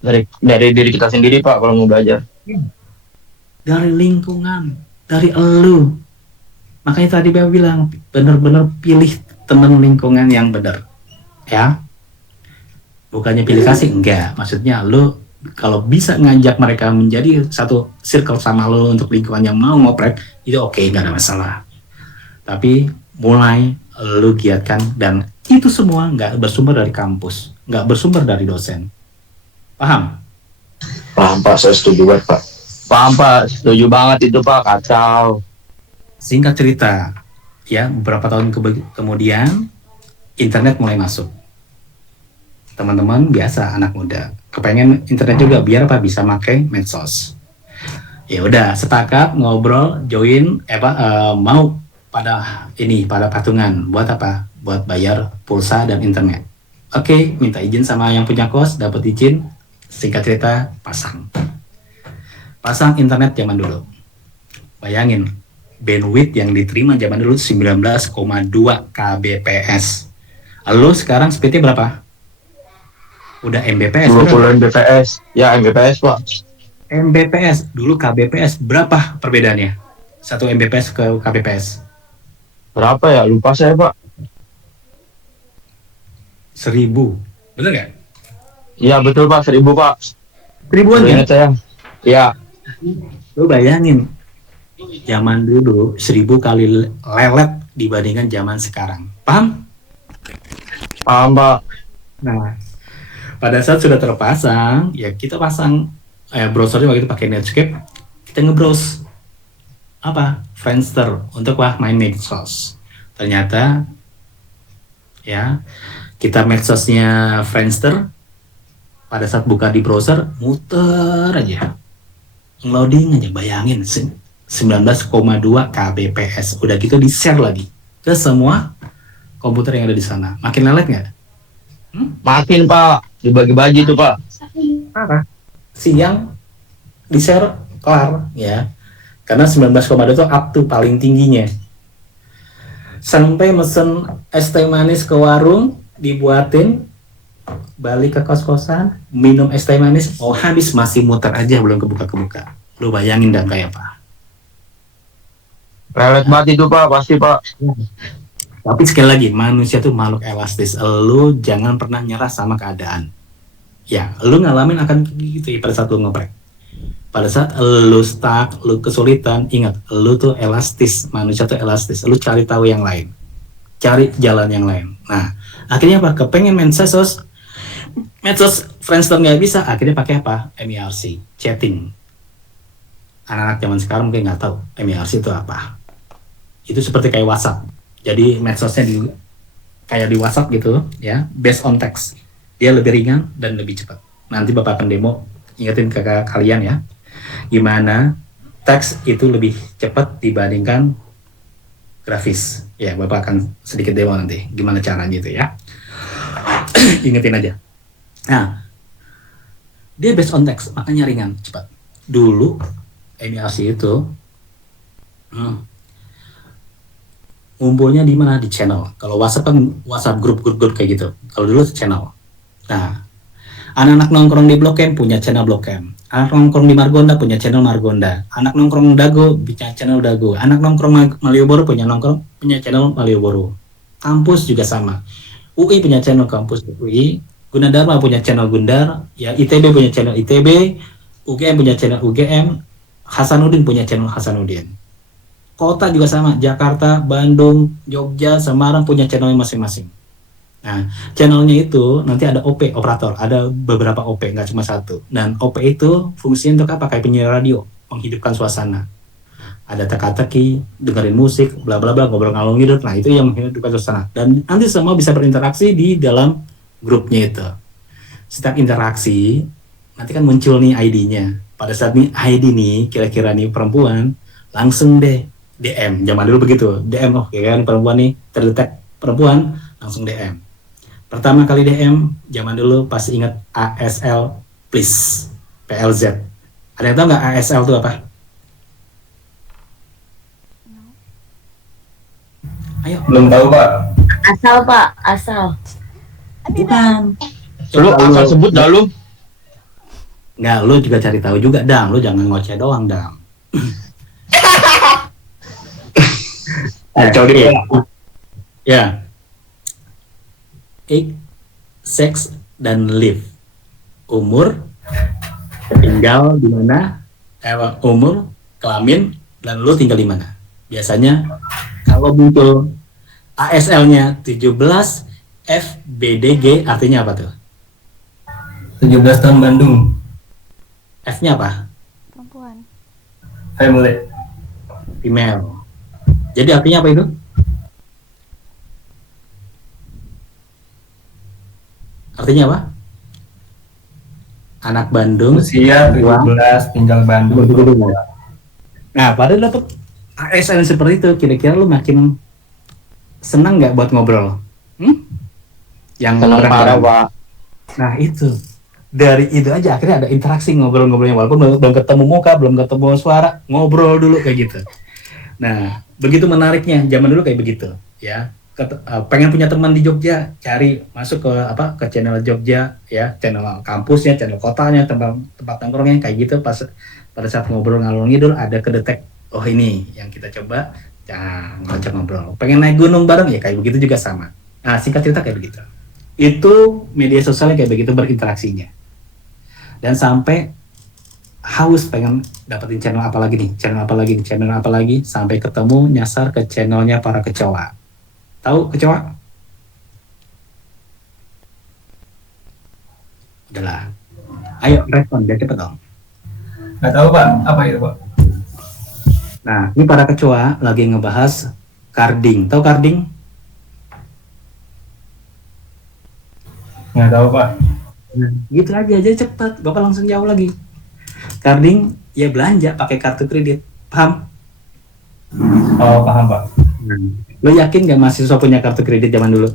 Dari diri kita sendiri, Pak, kalau mau belajar. Dari lingkungan, dari elu. Makanya tadi Bel bilang, bener-bener pilih teman lingkungan yang benar. Ya, bukannya pilih kasih, enggak. Maksudnya lu kalau bisa ngajak mereka menjadi satu circle sama lo untuk lingkungan yang mau ngoprek, itu oke, nggak ada masalah. Tapi mulai lu giatkan, dan itu semua nggak bersumber dari kampus, nggak bersumber dari dosen. Paham? Paham, Pak. Saya setuju banget, Pak. Paham, Pak. Setuju banget itu, Pak. Kacau. Singkat cerita, ya beberapa tahun kemudian internet mulai masuk. Teman-teman biasa anak muda kepengen internet juga biar bisa pakai medsos. Ya udah sepakat ngobrol join mau pada patungan buat apa? Buat bayar pulsa dan internet. Oke, minta izin sama yang punya kos, dapat izin. Singkat cerita pasang internet zaman dulu. Bayangin bandwidth yang diterima zaman dulu 19,2 kbps. Lalu sekarang speednya berapa? Udah Mbps. 20 Mbps. Ya, Mbps, Pak. Mbps. Dulu kbps. Berapa perbedaannya? 1 Mbps ke kbps. Berapa ya? Lupa saya, Pak. 1000. Bener nggak? Iya, betul, Pak. 1000, Pak. Ribuan kan? Ingat saya. Iya. Lu bayangin. Zaman dulu 1000 kali lelet dibandingkan zaman sekarang. Paham? Paham, Pak. Nah, pada saat sudah terpasang, ya kita pasang browsernya waktu itu pakai Netscape, kita ngebrowse Friendster untuk main medsos. Ternyata ya kita medsosnya Friendster pada saat buka di browser muter aja, loading aja, bayangin 19,2 kbps. Udah gitu di share lagi ke semua komputer yang ada di sana. Makin lelet nggak? Makin, Pak. Dibagi-bagi tuh, Pak. Parah. Siang di share kelar ya. Karena 19,2 itu up to paling tingginya. Sampai mesen es teh manis ke warung, dibuatin, balik ke kos-kosan, minum es teh manis, mau habis masih muter aja, belum kebuka-kebuka. Lu bayangin dan kayak apa? Lelet banget itu, Pak. Pasti, Pak. Tapi sekali lagi, manusia tuh makhluk elastis. Lu jangan pernah nyerah sama keadaan. Ya, lu ngalamin akan gitu ya pada saat lu ngeprek. Pada saat lu stuck, lu kesulitan, ingat, lu tuh elastis. Manusia tuh elastis. Lu cari tahu yang lain. Cari jalan yang lain. Nah, akhirnya apa? Kepengen medsos Friendster nggak bisa, akhirnya pakai apa? MIRC, chatting. anak-anak zaman sekarang mungkin nggak tahu MIRC itu apa. Itu seperti kayak WhatsApp. Jadi medsosnya kayak di WhatsApp gitu ya, based on text. Dia lebih ringan dan lebih cepat. Nanti Bapak akan demo, ingetin ke kalian ya, gimana teks itu lebih cepat dibandingkan grafis. Ya, Bapak akan sedikit demo nanti, gimana caranya itu ya. Ingetin aja. Nah, dia based on text, makanya ringan, cepat. Dulu, MIRC itu ngumpulnya di mana? Di channel. Kalau WhatsApp kan WhatsApp grup kayak gitu. Kalau dulu channel. Nah, anak-anak nongkrong di Blok M punya channel Blok M. Anak nongkrong di Margonda punya channel Margonda. Anak nongkrong Dago punya channel Dago. Anak nongkrong Malioboro punya channel Malioboro. Kampus juga sama. UI punya channel kampus UI. Gunadarma punya channel Gundar. Ya, ITB punya channel ITB. UGM punya channel UGM. Hasanuddin punya channel Hasanuddin. Kota juga sama, Jakarta, Bandung, Jogja, Semarang punya channelnya masing-masing. Nah, channelnya itu nanti ada OP, operator, ada beberapa OP, nggak cuma satu. Dan OP itu fungsinya untuk apa? Kayak penyiar radio, menghidupkan suasana. Ada teka-teki, dengerin musik, bla bla bla, ngobrol ngalor ngidul. Nah, itu yang menghidupkan suasana. Dan nanti semua bisa berinteraksi di dalam grupnya itu. Setiap interaksi, nanti kan muncul nih ID-nya. Pada saat nih ID nih, kira-kira nih perempuan, langsung deh DM. Zaman dulu begitu, DM, oh kan perempuan nih, terdetek perempuan, langsung DM. Pertama kali DM, zaman dulu pasti ingat ASL please, PLZ. Ada yang tahu nggak ASL itu apa? Ayo. Belum tahu Pak. Asal Pak, asal. Bukan. Lu asal sebut dah lu. Nggak, lu juga cari tahu juga, Dang. Lu jangan ngoceh doang, Dang. Coba ya. Age, sex, dan live. Umur, tinggal di mana, umur, kelamin, dan lu tinggal di mana. Biasanya kalau muncul ASL-nya 17 FBDG artinya apa tuh? 17 tahun Bandung. F-nya apa? Perempuan. Family. Female. Jadi artinya apa itu? Artinya apa? Anak Bandung. Usia 17, tinggal Bandung. Nah, pada dapat ASN seperti itu, kira-kira lu makin senang nggak buat ngobrol? Yang Senang parah, Pak. Nah, itu. Dari itu aja akhirnya ada interaksi ngobrol-ngobrolnya, walaupun belum ketemu muka, belum ketemu suara, ngobrol dulu kayak gitu. Nah, begitu menariknya, zaman dulu kayak begitu, ya. Pengen punya teman di Jogja, cari masuk ke channel Jogja, ya, channel kampusnya, channel kotanya, tempat nongkrongnya kayak gitu. Pas pada saat ngobrol ngalor ngidul ada kedetek, oh ini yang kita coba, ngajak ngobrol. Pengen naik gunung bareng ya kayak begitu juga sama. Nah, singkat cerita kayak begitu. Itu media sosialnya kayak begitu berinteraksinya. Dan sampai haus pengen dapetin channel apa lagi nih, channel apa lagi, sampai ketemu nyasar ke channelnya para kecoa. Tahu kecoa? Udahlah. Ayo respon, biar cepet dong. Nggak tahu Pak, apa itu Pak? Nah, ini para kecoa lagi ngebahas carding. Tahu carding? Nggak tahu Pak. Nah, gitu aja cepat. Bapak langsung jawab lagi. Carding ya belanja pakai kartu kredit. Paham? Oh, paham Pak. Lo yakin gak mahasiswa punya kartu kredit zaman dulu?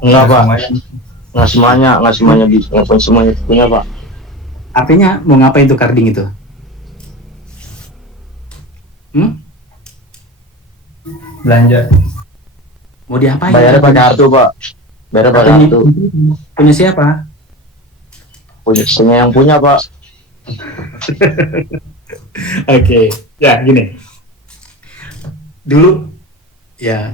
Enggak, Pak. Nggak semuanya punya, Pak. Artinya mau ngapain tuh carding itu? Belanja. Mau diapain? Bayarnya pakai kartu, Pak. Bayarnya pakai kartu. Punya siapa? Punya yang punya, Pak. Oke, ya gini. Dulu ya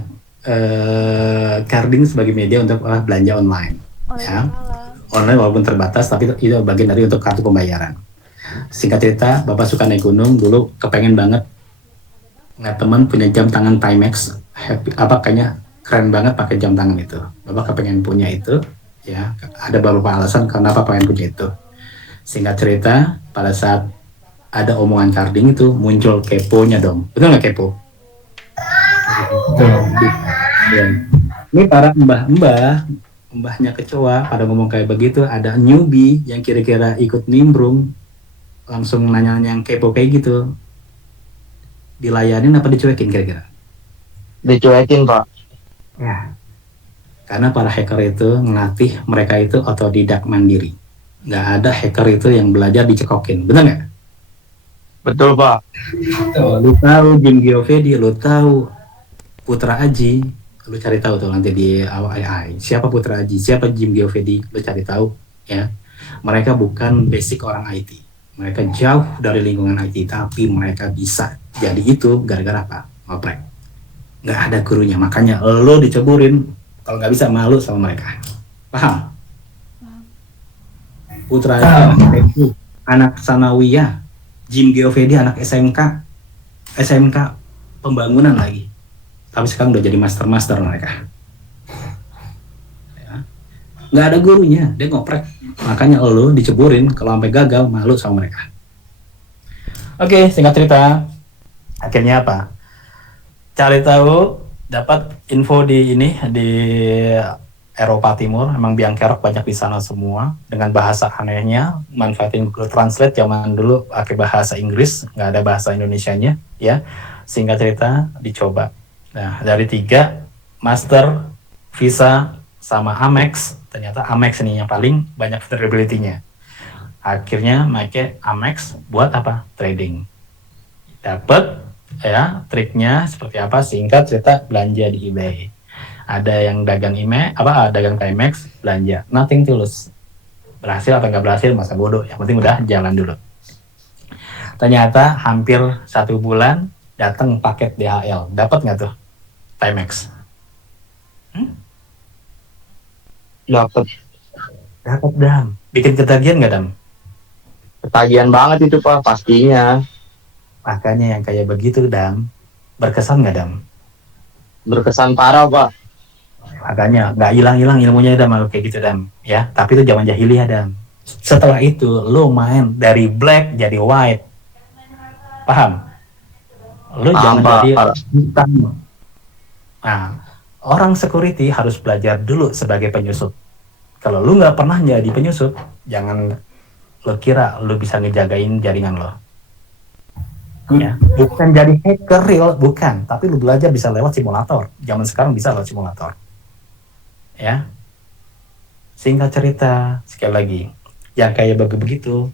carding sebagai media untuk belanja online, ya. Online walaupun terbatas, tapi itu bagian dari untuk kartu pembayaran. Singkat cerita, Bapak suka naik gunung dulu, kepengen banget ngeliat teman punya jam tangan Timex, kayaknya keren banget pakai jam tangan itu. Bapak kepengen punya itu, ya. Ada beberapa alasan kenapa pengen punya itu. Singkat cerita, pada saat ada omongan carding itu muncul keponya dong. Betul nggak kepo? Ya. Ini para mbahnya kecoa pada ngomong kayak begitu, ada newbie yang kira-kira ikut nimbrung langsung nanya yang kepo kayak gitu. Dilayanin apa dicuekin kira-kira? Dicuekin, Pak. Ya. Karena para hacker itu ngelatih mereka itu otodidak mandiri. Nggak ada hacker itu yang belajar dicekokin, benar nggak? Betul, Pak. Lu tahu Jim Giovedi, lu tahu Putra Aji, lu cari tahu tuh nanti di AI. Siapa Putra Aji, siapa Jim Giovedi, lu cari tahu ya. Mereka bukan basic orang IT. Mereka jauh dari lingkungan IT, tapi mereka bisa jadi itu gara-gara apa? Ngoprek. Nggak ada gurunya, makanya lo diceburin. Kalau nggak bisa, malu sama mereka. Paham? Putra Aji, anak Sanawiyah. Jim Giovedi anak SMK pembangunan lagi. Tapi sekarang udah jadi master mereka. Ya. Nggak ada gurunya, dia ngoprek. Makanya lo diceburin, kalau sampai gagal, malu sama mereka. Oke, singkat cerita, akhirnya apa? Cari tahu, dapat info di Eropa Timur, emang biang kerok banyak di sana semua, dengan bahasa anehnya, manfaatin Google Translate. Zaman dulu pakai bahasa Inggris, nggak ada bahasa Indonesianya, ya. Singkat cerita, dicoba. Nah, dari 3, Master, Visa, sama Amex, ternyata Amex ini yang paling banyak vulnerability-nya. Akhirnya pakai Amex buat apa? Trading. Dapat, ya, triknya seperti apa? Singkat cerita, belanja di eBay. Ada yang dagang dagang Timex, belanja, nothing to lose. Berhasil atau nggak berhasil, masa bodoh, yang penting udah jalan dulu. Ternyata hampir 1 bulan datang paket DHL, dapat nggak tuh Timex? Dapat Dam. Bikin ketagihan nggak, Dam? ketagihan banget itu, Pak, pastinya. Makanya yang kayak begitu, Dam, berkesan nggak, Dam? Berkesan parah, Pak. Makanya nggak hilang-hilang ilmunya, Dam, kayak gitu, Dam, ya. Tapi itu zaman jahiliyah, Dam. Setelah itu lo main dari black jadi white, paham? Lo jangan jadi hitam. Nah, orang security harus belajar dulu sebagai penyusup. Kalau lo nggak pernah jadi penyusup, jangan lo kira lo bisa ngejagain jaringan lo. Ya, bukan jadi hacker real, bukan. Tapi lo belajar bisa lewat simulator. Zaman sekarang bisa lewat simulator. Ya, singkat cerita, sekali lagi, yang kayak begitu,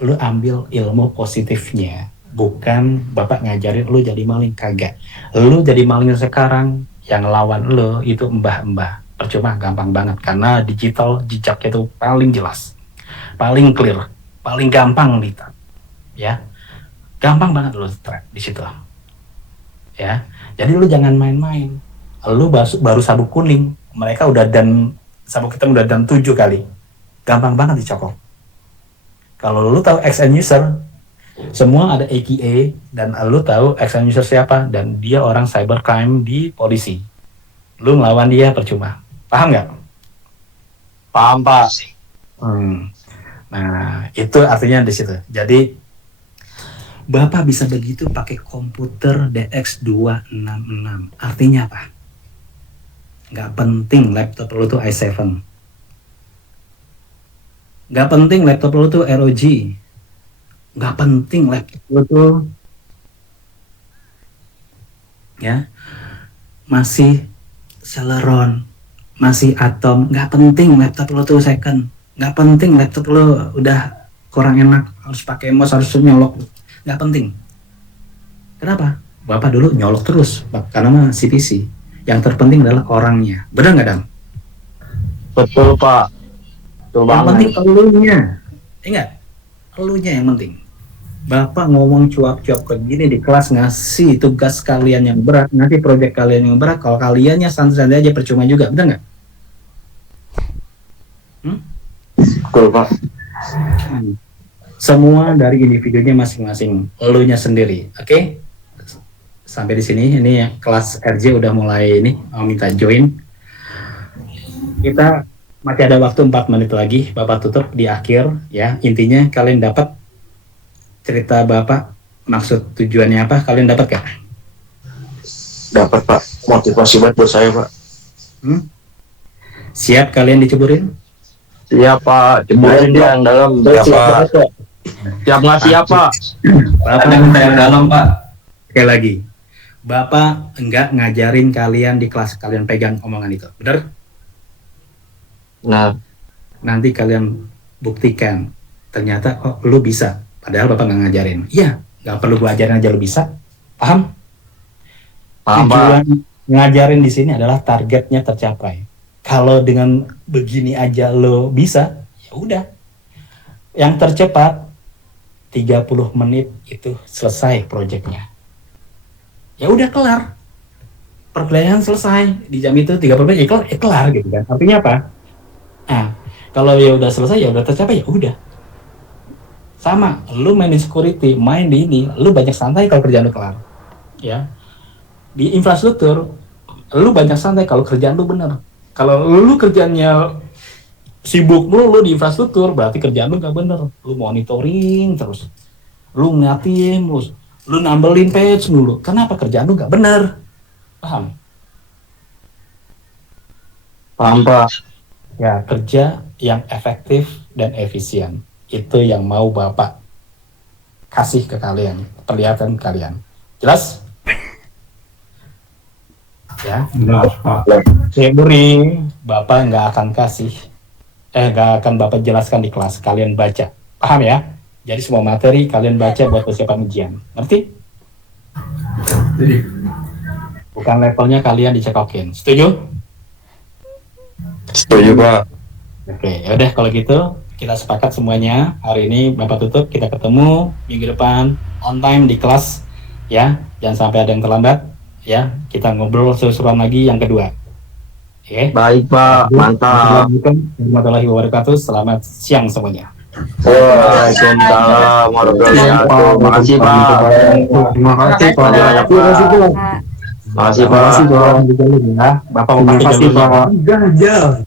lu ambil ilmu positifnya, bukan bapak ngajarin lu jadi maling, kagak. Lu jadi maling sekarang, yang lawan lu itu mbah-mbah, percuma, gampang banget, karena digital jejaknya itu paling jelas, paling clear, paling gampang ya, gampang banget lu track di situ, ya. Jadi lu jangan main-main, lu baru sabuk kuning. Mereka udah sabuk hitam udah 7 kali. Gampang banget dicokok. Kalau lu tahu XN user, semua ada AKA, dan lu tahu XN user siapa, dan dia orang cybercrime di polisi. Lu ngelawan dia percuma. Paham nggak? Paham, Pak. Nah, itu artinya di situ. Jadi, Bapak bisa begitu pakai komputer DX266. Artinya apa? Nggak penting laptop lo tuh i7. Nggak penting laptop lo tuh ROG. Nggak penting laptop lo tuh ya masih Celeron, masih Atom. Nggak penting laptop lo tuh second. Nggak penting laptop lo udah kurang enak, harus pakai mouse, harus nyolok. Nggak penting. Kenapa? Bapak dulu nyolok terus karena mah CPC. Yang terpenting adalah orangnya. Benar nggak, Dam? Betul, Pak. Betul Yang banget. penting elunya. Ingat, elunya yang penting. Bapak ngomong cuap-cuap begini di kelas, ngasih tugas kalian yang berat, ngasih proyek kalian yang berat, kalau kaliannya santai-santai aja percuma juga. Benar nggak? Betul, Pak. Semua dari individunya masing-masing, elunya sendiri. Oke? Sampai di sini, ini ya, kelas RJ udah mulai ini, mau minta join. Kita masih ada waktu 4 menit lagi, Bapak tutup di akhir, ya. Intinya kalian dapat cerita Bapak, maksud tujuannya apa? Kalian dapat gak? Dapat Pak, motivasi banget buat saya Pak. Siap kalian diceburin? Siap Pak, ceburin dia yang dalam. Siap Pak. Siap ngasih apa? Bapak yang dalam Pak. sekali lagi, Bapak enggak ngajarin kalian di kelas, kalian pegang omongan itu, bener? Nah, Nanti kalian buktikan, ternyata oh lu bisa, padahal Bapak nggak ngajarin. Iya, nggak perlu gua ajarin aja lu bisa, paham? paham Pak. Tujuan ngajarin di sini adalah targetnya tercapai. Kalau dengan begini aja lo bisa, ya udah. Yang tercepat 30 menit itu selesai proyeknya. Ya udah kelar. Perkuliahan selesai di jam itu 30 menit ya kelar gitu kan. Artinya apa? Nah, kalau ya udah selesai ya udah tercapai ya udah. Sama, lu main di security, main di ini, lu banyak santai kalau kerjaan lu kelar. Ya. Di infrastruktur, lu banyak santai kalau kerjaan lu bener. Kalau lu kerjanya sibuk lu di infrastruktur, berarti kerjaan lu gak bener. Lu monitoring terus, lu ngeliatin terus, lu nambelin patch dulu. Kenapa kerjaan lu gak bener? Paham? Paham Pak. Ya, kerja yang efektif dan efisien. Itu yang mau Bapak kasih ke kalian, perlihatkan kalian. Jelas? Ya. Teori Bapak nggak akan kasih, nggak akan Bapak jelaskan di kelas. Kalian baca, paham ya? Jadi semua materi kalian baca buat persiapan ujian. Ngerti? Bukan levelnya kalian dicekokin. Setuju? Setuju Pak. Oke, yaudah kalau gitu kita sepakat semuanya. Hari ini Bapak tutup, kita ketemu minggu depan on time di kelas ya. Jangan sampai ada yang terlambat ya. Kita ngobrol seru-seruan lagi yang kedua. Oke. Baik Pak, mantap. Assalamualaikum warahmatullahi wabarakatuh. Selamat siang semuanya. Waalaikumsalam warahmatullahi wabarakatuh. Makasih Pak. Terima kasih Pak. Terima kasih Pak. Makasih Pak. Bapak mau pakai jalur. Pak.